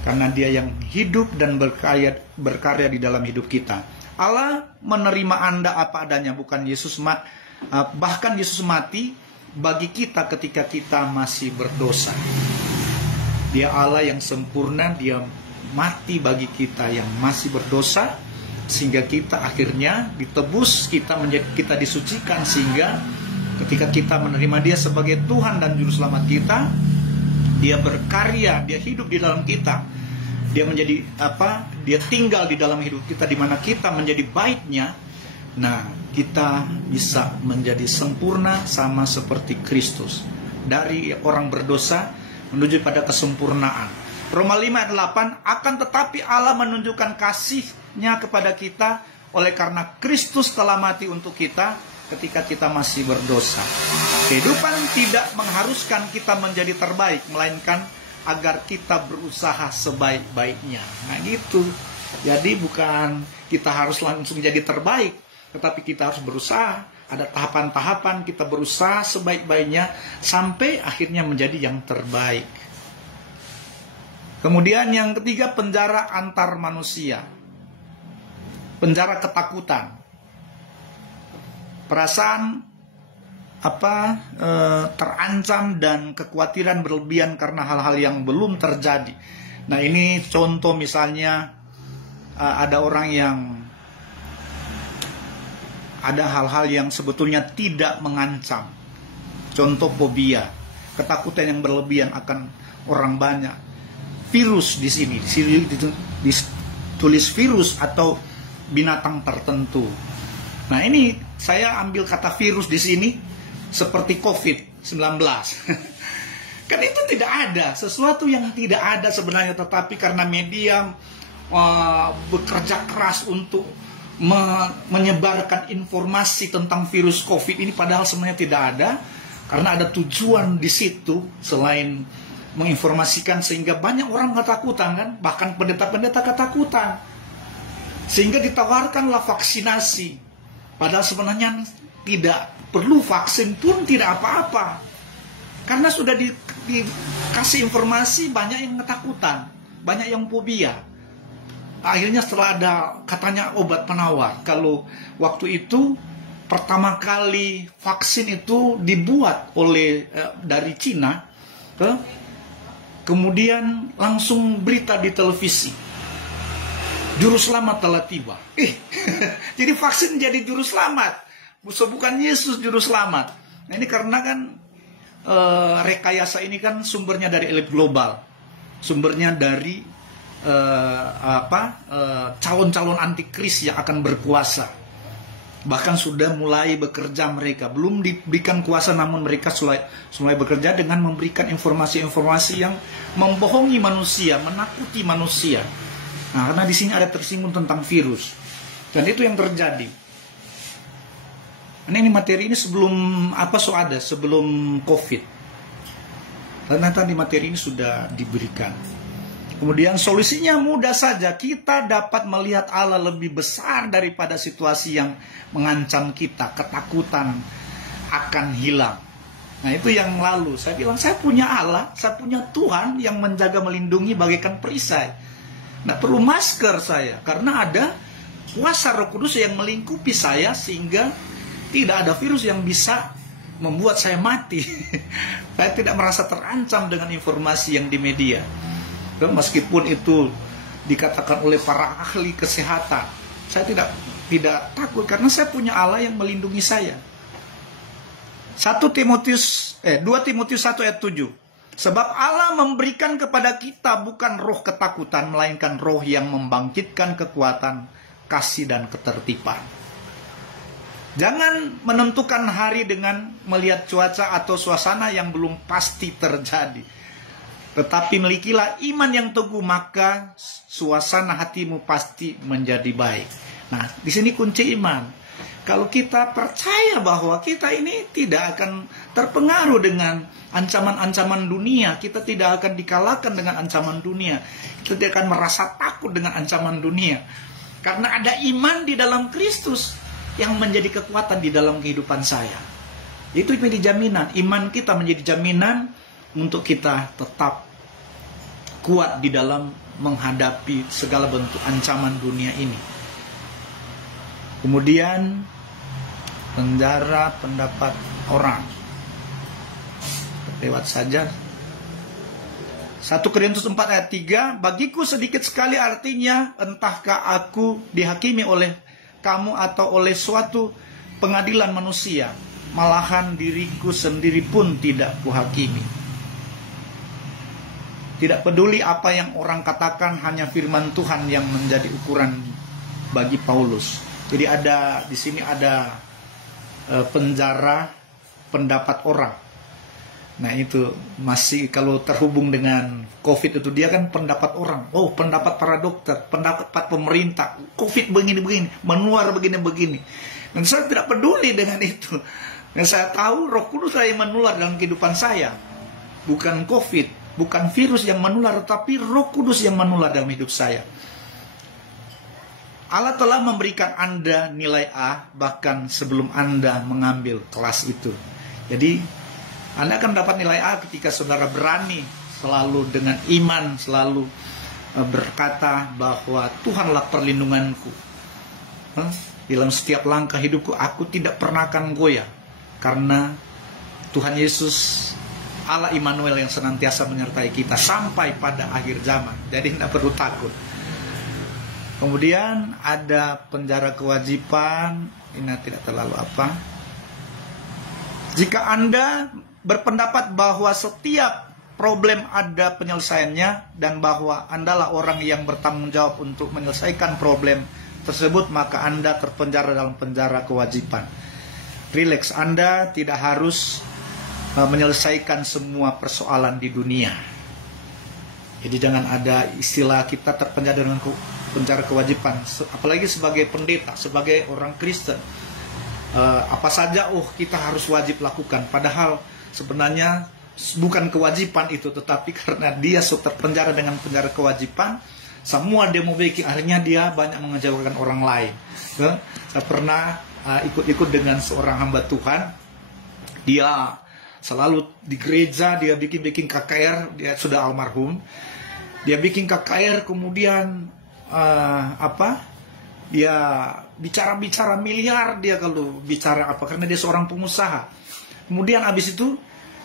karena Dia yang hidup dan berkarya di dalam hidup kita. Allah menerima Anda apa adanya, bukan Yesus bahkan Yesus mati bagi kita ketika kita masih berdosa. Dia Allah yang sempurna, Dia mati bagi kita yang masih berdosa, sehingga kita akhirnya ditebus, kita disucikan, sehingga ketika kita menerima Dia sebagai Tuhan dan Juru Selamat kita, Dia berkarya, Dia hidup di dalam kita. Dia menjadi Dia tinggal di dalam hidup kita, di mana kita menjadi baiknya. Nah, kita bisa menjadi sempurna sama seperti Kristus. Dari orang berdosa menuju pada kesempurnaan. Roma 5 ayat 8, akan tetapi Allah menunjukkan kasih-Nya kepada kita oleh karena Kristus telah mati untuk kita ketika kita masih berdosa. Kehidupan tidak mengharuskan kita menjadi terbaik, melainkan agar kita berusaha sebaik-baiknya. Nah gitu. Jadi bukan kita harus langsung jadi terbaik, tetapi kita harus berusaha. Ada tahapan-tahapan, kita berusaha sebaik-baiknya sampai akhirnya menjadi yang terbaik. Kemudian yang ketiga, penjara antar manusia. Penjara ketakutan. Perasaan terancam dan kekhawatiran berlebihan karena hal-hal yang belum terjadi. Nah ini contoh misalnya, ada orang yang ada hal-hal yang sebetulnya tidak mengancam. Contoh fobia, ketakutan yang berlebihan akan orang banyak. Virus di sini ditulis virus atau binatang tertentu. Nah ini saya ambil kata virus di sini seperti COVID-19. Kan itu tidak ada, sesuatu yang tidak ada sebenarnya, tetapi karena media bekerja keras untuk menyebarkan informasi tentang virus COVID ini, padahal sebenarnya tidak ada, karena ada tujuan di situ selain menginformasikan, sehingga banyak orang ketakutan, kan? Bahkan pendeta-pendeta ketakutan, sehingga ditawarkanlah vaksinasi, padahal sebenarnya tidak perlu vaksin pun tidak apa-apa, karena sudah dikasih informasi, banyak yang ketakutan, banyak yang fobia. Akhirnya setelah ada katanya obat penawar, kalau waktu itu pertama kali vaksin itu dibuat oleh dari Cina, kemudian langsung berita di televisi, juru selamat telah tiba. Jadi vaksin jadi juru selamat. bukan Yesus juru selamat. Nah, ini karena kan rekayasa ini kan sumbernya dari elit global, sumbernya dari calon-calon antikris yang akan berkuasa. Bahkan sudah mulai bekerja mereka, belum diberikan kuasa, namun mereka mulai bekerja dengan memberikan informasi-informasi yang membohongi manusia, menakuti manusia. Nah, karena di sini ada tersinggung tentang virus, dan itu yang terjadi. Ini materi ini sebelum sebelum COVID. Ternyata di materi ini sudah diberikan. Kemudian solusinya mudah saja, kita dapat melihat Allah lebih besar daripada situasi yang mengancam kita, ketakutan akan hilang. Nah, itu yang lalu saya bilang, saya punya Allah, saya punya Tuhan yang menjaga, melindungi bagaikan perisai. Nggak perlu masker saya, karena ada kuasa Roh Kudus yang melingkupi saya, sehingga tidak ada virus yang bisa membuat saya mati. Saya tidak merasa terancam dengan informasi yang di media. Meskipun itu dikatakan oleh para ahli kesehatan, saya tidak takut karena saya punya Allah yang melindungi saya. 2 Timotius 1 ayat 7. Sebab Allah memberikan kepada kita bukan roh ketakutan, melainkan roh yang membangkitkan kekuatan, kasih dan ketertiban. Jangan menentukan hari dengan melihat cuaca atau suasana yang belum pasti terjadi. Tetapi milikilah iman yang teguh, maka suasana hatimu pasti menjadi baik. Nah, di sini kunci iman. Kalau kita percaya bahwa kita ini tidak akan terpengaruh dengan ancaman-ancaman dunia, kita tidak akan dikalahkan dengan ancaman dunia, kita tidak akan merasa takut dengan ancaman dunia. Karena ada iman di dalam Kristus yang menjadi kekuatan di dalam kehidupan saya. Itu menjadi jaminan, iman kita menjadi jaminan untuk kita tetap kuat di dalam menghadapi segala bentuk ancaman dunia ini. Kemudian penjara pendapat orang. Lewat saja. 1 Korintus 4 ayat 3, bagiku sedikit sekali artinya, entahkah aku dihakimi oleh kamu atau oleh suatu pengadilan manusia, malahan diriku sendiri pun tidak kuhakimi. Tidak peduli apa yang orang katakan, hanya firman Tuhan yang menjadi ukuran bagi Paulus. Jadi di sini ada penjara pendapat orang. Nah, itu masih kalau terhubung dengan COVID itu, dia kan pendapat orang. Oh, pendapat para dokter, pendapat pemerintah. COVID begini-begini, menular begini-begini. Dan saya tidak peduli dengan itu. Dan saya tahu Roh Kudus yang menular dalam kehidupan saya. Bukan COVID. Bukan virus yang menular, tetapi Roh Kudus yang menular dalam hidup saya. Allah telah memberikan Anda nilai A bahkan sebelum Anda mengambil kelas itu. Jadi Anda akan dapat nilai A ketika saudara berani selalu dengan iman, selalu berkata bahwa Tuhanlah perlindunganku. Dalam setiap langkah hidupku, aku tidak pernah akan goyah, karena Tuhan Yesus Allah Immanuel yang senantiasa menyertai kita sampai pada akhir zaman. Jadi tidak perlu takut. Kemudian ada penjara kewajiban. Ini tidak terlalu apa. Jika Anda berpendapat bahwa setiap problem ada penyelesaiannya, dan bahwa Andalah orang yang bertanggung jawab untuk menyelesaikan problem tersebut, maka Anda terpenjara dalam penjara kewajiban. Relax, Anda tidak harus menyelesaikan semua persoalan di dunia. Jadi jangan ada istilah kita terpenjara dengan penjara kewajiban. Apalagi sebagai pendeta, sebagai orang Kristen, apa saja kita harus wajib lakukan. Padahal sebenarnya bukan kewajiban itu, tetapi karena dia terpenjara dengan penjara kewajiban, semua dia mau bikin, akhirnya dia banyak mengecewakan orang lain. Saya pernah ikut-ikut dengan seorang hamba Tuhan. Dia selalu di gereja, dia bikin KKR, dia sudah almarhum. Dia bikin KKR, kemudian dia bicara miliar, dia kalau bicara karena dia seorang pengusaha. Kemudian habis itu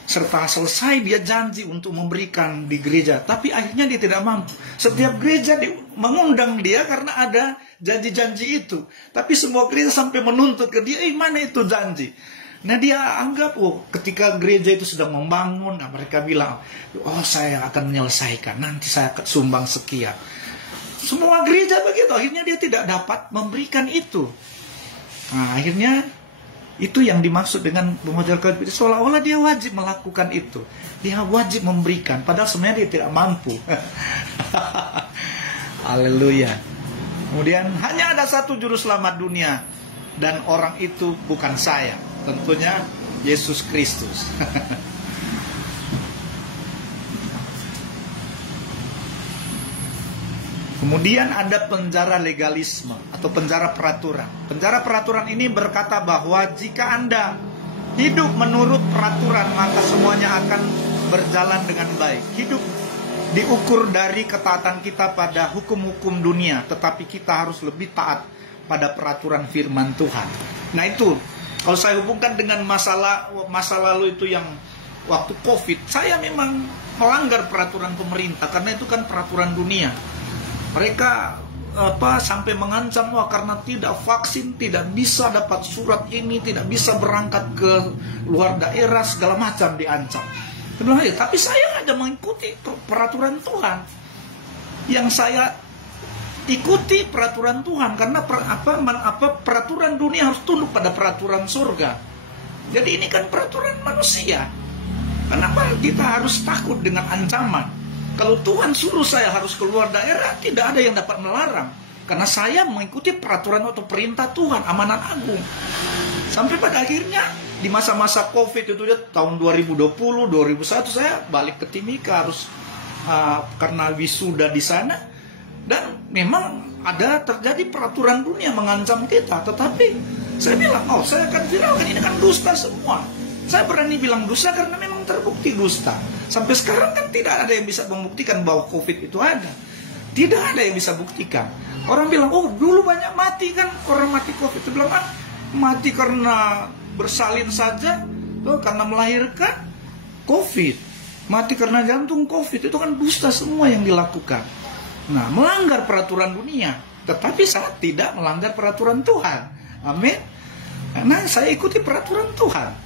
serta selesai dia janji untuk memberikan di gereja, tapi akhirnya dia tidak mampu. Setiap gereja mengundang dia karena ada janji-janji itu, tapi semua gereja sampai menuntut ke dia, mana itu janji? Nah dia anggap, ketika gereja itu sedang membangun, nah mereka bilang, saya akan menyelesaikan, nanti saya akan sumbang sekian. Semua gereja begitu, akhirnya dia tidak dapat memberikan itu. Nah akhirnya itu yang dimaksud dengan pemodal kehidupan. Seolah-olah dia wajib melakukan itu. Dia wajib memberikan. Padahal sebenarnya dia tidak mampu. Haleluya. Kemudian hanya ada satu juru selamat dunia. Dan orang itu bukan saya. Tentunya Yesus Kristus. Kemudian ada penjara legalisme atau penjara peraturan. Penjara peraturan ini berkata bahwa jika Anda hidup menurut peraturan, maka semuanya akan berjalan dengan baik. Hidup diukur dari ketaatan kita pada hukum-hukum dunia, tetapi kita harus lebih taat pada peraturan firman Tuhan. Nah itu, kalau saya hubungkan dengan masa lalu itu yang waktu COVID, saya memang melanggar peraturan pemerintah, karena itu kan peraturan dunia. Mereka sampai mengancam, karena tidak vaksin tidak bisa dapat surat ini, tidak bisa berangkat ke luar daerah, segala macam diancam. Tapi saya hanya mengikuti peraturan Tuhan. Yang saya ikuti peraturan Tuhan, karena peraturan dunia harus tunduk pada peraturan surga. Jadi ini kan peraturan manusia. Kenapa kita harus takut dengan ancaman? Kalau Tuhan suruh saya harus keluar daerah, tidak ada yang dapat melarang. Karena saya mengikuti peraturan atau perintah Tuhan, amanat agung. Sampai pada akhirnya, di masa-masa COVID itu, tahun 2020, 2021, saya balik ke Timika harus karena wisuda di sana. Dan memang ada terjadi peraturan dunia mengancam kita. Tetapi saya bilang, saya akan viralkan, ini kan dusta semua. Saya berani bilang dusta karena memang terbukti dusta. Sampai sekarang kan tidak ada yang bisa membuktikan bahwa COVID itu ada. Tidak ada yang bisa buktikan. Orang bilang, dulu banyak mati kan, orang mati COVID. Itu bilang, mati karena bersalin saja, karena melahirkan COVID. Mati karena jantung COVID, itu kan dusta semua yang dilakukan. Nah, melanggar peraturan dunia. Tetapi saya tidak melanggar peraturan Tuhan. Amin. Karena saya ikuti peraturan Tuhan.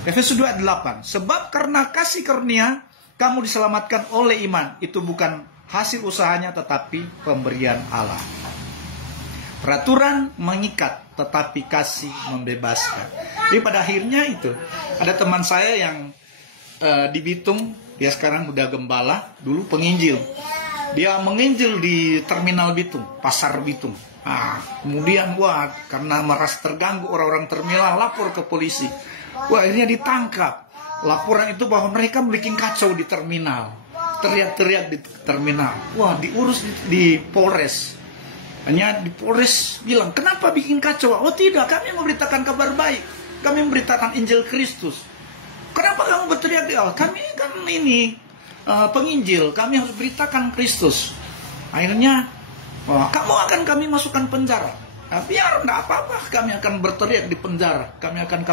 Efesus 2:8. Sebab karena kasih karunia kamu diselamatkan oleh iman. Itu bukan hasil usahanya, tetapi pemberian Allah. Peraturan mengikat, tetapi kasih membebaskan. Jadi pada akhirnya itu, ada teman saya yang di Bitung, dia sekarang udah gembala, dulu penginjil. Dia menginjil di terminal Bitung, pasar Bitung. Kemudian karena merasa terganggu orang-orang terminal, lapor ke polisi. Akhirnya ditangkap. Laporan itu bahwa mereka bikin kacau di terminal, teriak-teriak di terminal. Diurus di Polres. Hanya di Polres bilang, kenapa bikin kacau? Tidak, kami memberitakan kabar baik, kami memberitakan Injil Kristus. Kenapa kamu berteriak di awal? Kami kan ini penginjil, kami harus beritakan Kristus. Akhirnya kamu akan kami masukkan penjara. Biar tidak apa-apa, kami akan berteriak di penjara, kami akan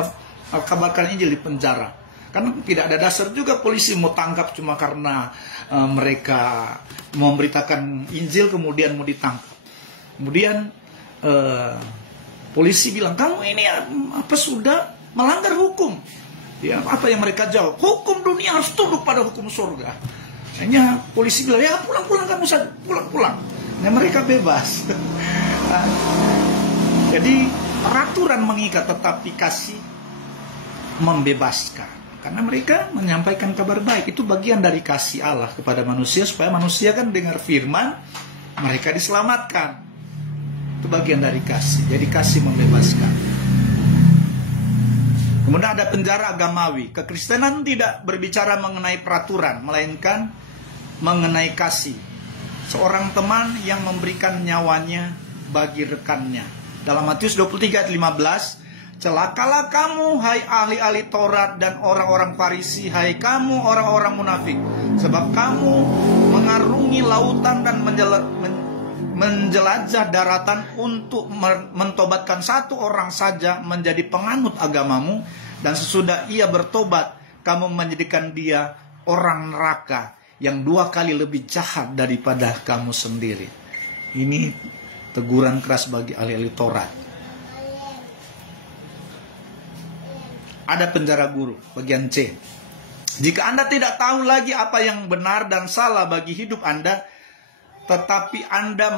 kabarkan Injil di penjara. Karena tidak ada dasar juga polisi mau tangkap cuma karena mereka memberitakan Injil kemudian mau ditangkap. Kemudian polisi bilang, kamu ini sudah melanggar hukum. Ya, apa yang mereka jawab? Hukum dunia harus tunduk pada hukum surga. Hanya polisi bilang, ya pulang-pulang kamu saja, pulang-pulang. Nah, mereka bebas. Jadi peraturan mengikat, tetapi kasih membebaskan. Karena mereka menyampaikan kabar baik. Itu bagian dari kasih Allah kepada manusia, supaya manusia kan dengar firman, mereka diselamatkan. Itu bagian dari kasih. Jadi kasih membebaskan. Kemudian ada penjara agamawi. Kekristenan tidak berbicara mengenai peraturan, melainkan mengenai kasih. Seorang teman yang memberikan nyawanya bagi rekannya. Dalam Matius 23:15, celakalah kamu, hai ahli-ahli Taurat dan orang-orang Farisi, hai kamu orang-orang munafik, sebab kamu mengarungi lautan dan menjelajah daratan untuk mentobatkan satu orang saja menjadi penganut agamamu, Dan sesudah ia bertobat, kamu menjadikan dia orang neraka yang 2 kali lebih jahat daripada kamu sendiri. Ini teguran keras bagi ahli-ahli Taurat. Ada penjara guru, bagian C. Jika Anda tidak tahu lagi apa yang benar dan salah bagi hidup Anda, tetapi Anda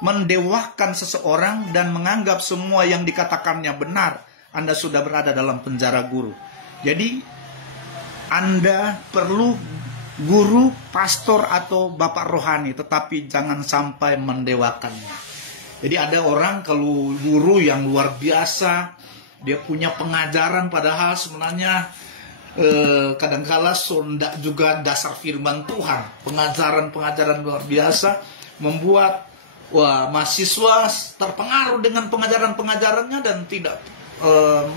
mendewakan seseorang dan menganggap semua yang dikatakannya benar, Anda sudah berada dalam penjara guru. Jadi, Anda perlu guru, pastor, atau bapak rohani, tetapi jangan sampai mendewakannya. Jadi ada orang kalau guru yang luar biasa, dia punya pengajaran, padahal sebenarnya kadangkala sondak juga dasar firman Tuhan. Pengajaran luar biasa membuat mahasiswa terpengaruh dengan pengajarannya dan tidak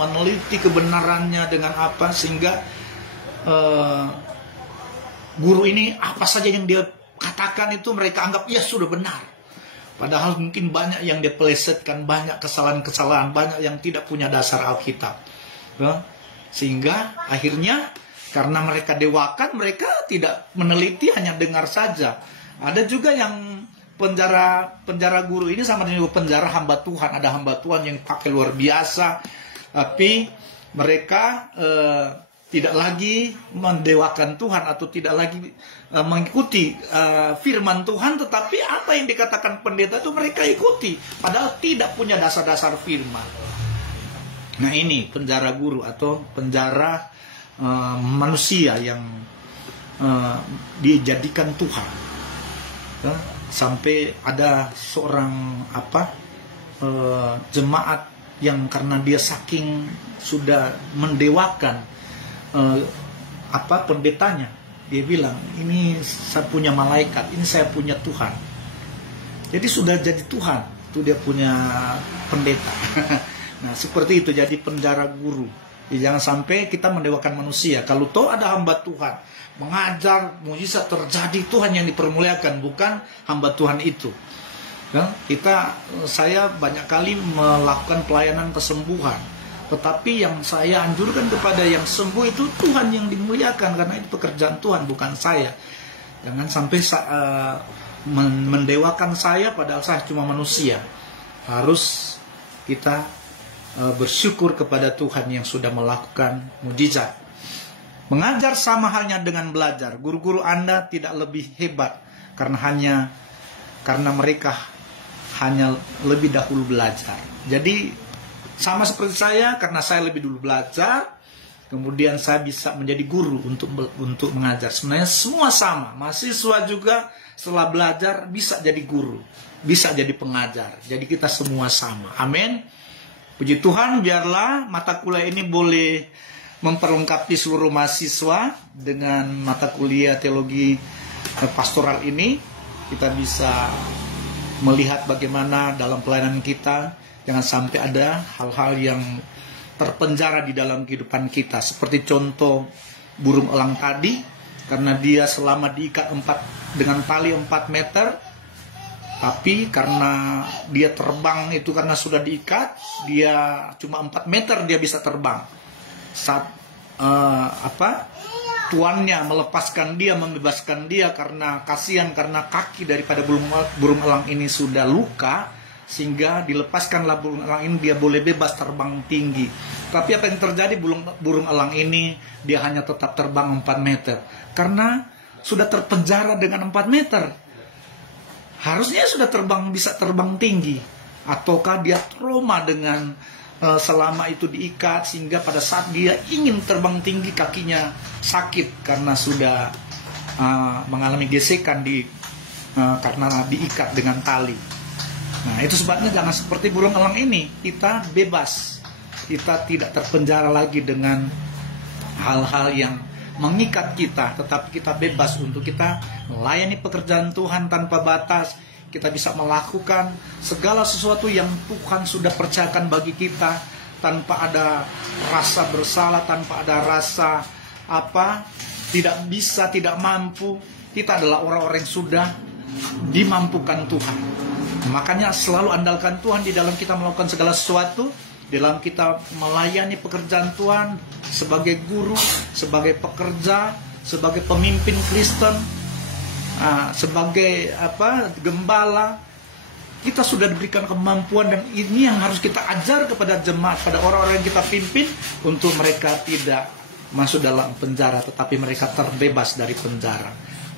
meneliti kebenarannya dengan apa, sehingga guru ini apa saja yang dia katakan itu mereka anggap ya sudah benar. Padahal mungkin banyak yang dia pelesetkan, banyak kesalahan-kesalahan, banyak yang tidak punya dasar Alkitab. Sehingga akhirnya karena mereka dewakan, mereka tidak meneliti, hanya dengar saja. Ada juga yang penjara guru ini sama dengan penjara hamba Tuhan. Ada hamba Tuhan yang pakai luar biasa, tapi mereka tidak lagi mendewakan Tuhan atau tidak lagi mengikuti firman Tuhan, tetapi apa yang dikatakan pendeta itu mereka ikuti, padahal tidak punya dasar-dasar firman. Nah, ini penjara guru atau penjara manusia yang dijadikan Tuhan. Sampai ada seorang jemaat yang karena dia saking sudah mendewakan pendetanya, dia bilang, ini saya punya malaikat, ini saya punya Tuhan. Jadi sudah jadi Tuhan, itu dia punya pendeta. Nah, seperti itu, jadi penjara guru. Jadi, jangan sampai kita mendewakan manusia. Kalau toh ada hamba Tuhan mengajar, mujizat terjadi, Tuhan yang dipermuliakan, bukan hamba Tuhan itu. Saya banyak kali melakukan pelayanan kesembuhan, tetapi yang saya anjurkan kepada yang sembuh itu Tuhan yang dimuliakan, karena itu pekerjaan Tuhan, bukan saya. Jangan sampai mendewakan saya, padahal saya cuma manusia. Harus kita bersyukur kepada Tuhan yang sudah melakukan mujizat. Mengajar sama halnya dengan belajar. Guru-guru Anda tidak lebih hebat karena mereka hanya lebih dahulu belajar. Jadi sama seperti saya, karena saya lebih dulu belajar, kemudian saya bisa menjadi guru untuk mengajar. Sebenarnya semua sama. Mahasiswa juga setelah belajar bisa jadi guru, bisa jadi pengajar. Jadi kita semua sama. Amin. Puji Tuhan, biarlah mata kuliah ini boleh memperlengkapi seluruh mahasiswa dengan mata kuliah teologi pastoral ini. Kita bisa melihat bagaimana dalam pelayanan kita, jangan sampai ada hal-hal yang terpenjara di dalam kehidupan kita. Seperti contoh burung elang tadi, karena dia selama diikat dengan tali 4 meter, tapi karena dia terbang itu karena sudah diikat, dia cuma 4 meter dia bisa terbang. Saat tuannya melepaskan dia, membebaskan dia, karena kasihan, karena kaki daripada burung elang ini sudah luka, sehingga dilepaskanlah burung elang ini, dia boleh bebas terbang tinggi. Tapi apa yang terjadi, burung elang ini dia hanya tetap terbang 4 meter karena sudah terpenjara dengan 4 meter. Harusnya sudah bisa terbang tinggi. Ataukah dia trauma dengan selama itu diikat, sehingga pada saat dia ingin terbang tinggi kakinya sakit karena sudah mengalami gesekan karena diikat dengan tali. Nah, itu sebabnya jangan seperti burung elang ini. Kita bebas, kita tidak terpenjara lagi dengan hal-hal yang mengikat kita, tetapi kita bebas untuk kita melayani pekerjaan Tuhan tanpa batas. Kita bisa melakukan segala sesuatu yang Tuhan sudah percayakan bagi kita tanpa ada rasa bersalah, tanpa ada rasa tidak bisa, tidak mampu. Kita adalah orang-orang yang sudah dimampukan Tuhan. Makanya selalu andalkan Tuhan di dalam kita melakukan segala sesuatu. dalam kita melayani pekerjaan Tuhan sebagai guru, sebagai pekerja, sebagai pemimpin Kristen, sebagai gembala. Kita sudah diberikan kemampuan, dan ini yang harus kita ajar kepada jemaat, pada orang-orang yang kita pimpin, untuk mereka tidak masuk dalam penjara, tetapi mereka terbebas dari penjara.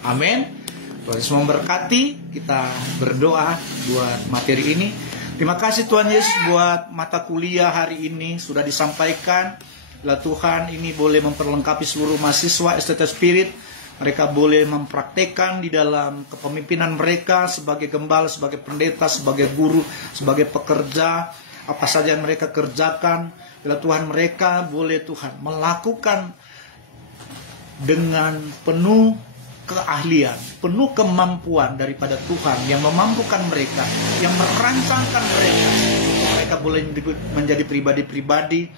Amin. Tuhan Yesus memberkati. Kita berdoa buat materi ini. Terima kasih Tuhan Yesus buat mata kuliah hari ini sudah disampaikan. Bila Tuhan ini boleh memperlengkapi seluruh mahasiswa STT Spirit. Mereka boleh mempraktekkan di dalam kepemimpinan mereka sebagai gembala, sebagai pendeta, sebagai guru, sebagai pekerja. Apa saja yang mereka kerjakan. Bila Tuhan mereka boleh Tuhan melakukan dengan penuh keahlian, penuh kemampuan daripada Tuhan yang memampukan mereka, yang merancangkan mereka. Mereka boleh menjadi pribadi-pribadi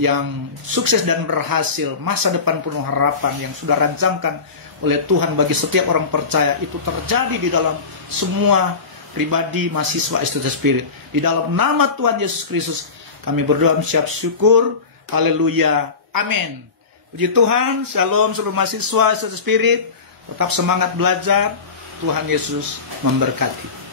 yang sukses dan berhasil, masa depan penuh harapan yang sudah rancangkan oleh Tuhan bagi setiap orang percaya. Itu terjadi di dalam semua pribadi mahasiswa STT Spirit. Di dalam nama Tuhan Yesus Kristus kami berdoa mengucap syukur. Haleluya. Amin. Puji Tuhan. Shalom seluruh mahasiswa STT Spirit. Tetap semangat belajar. Tuhan Yesus memberkati.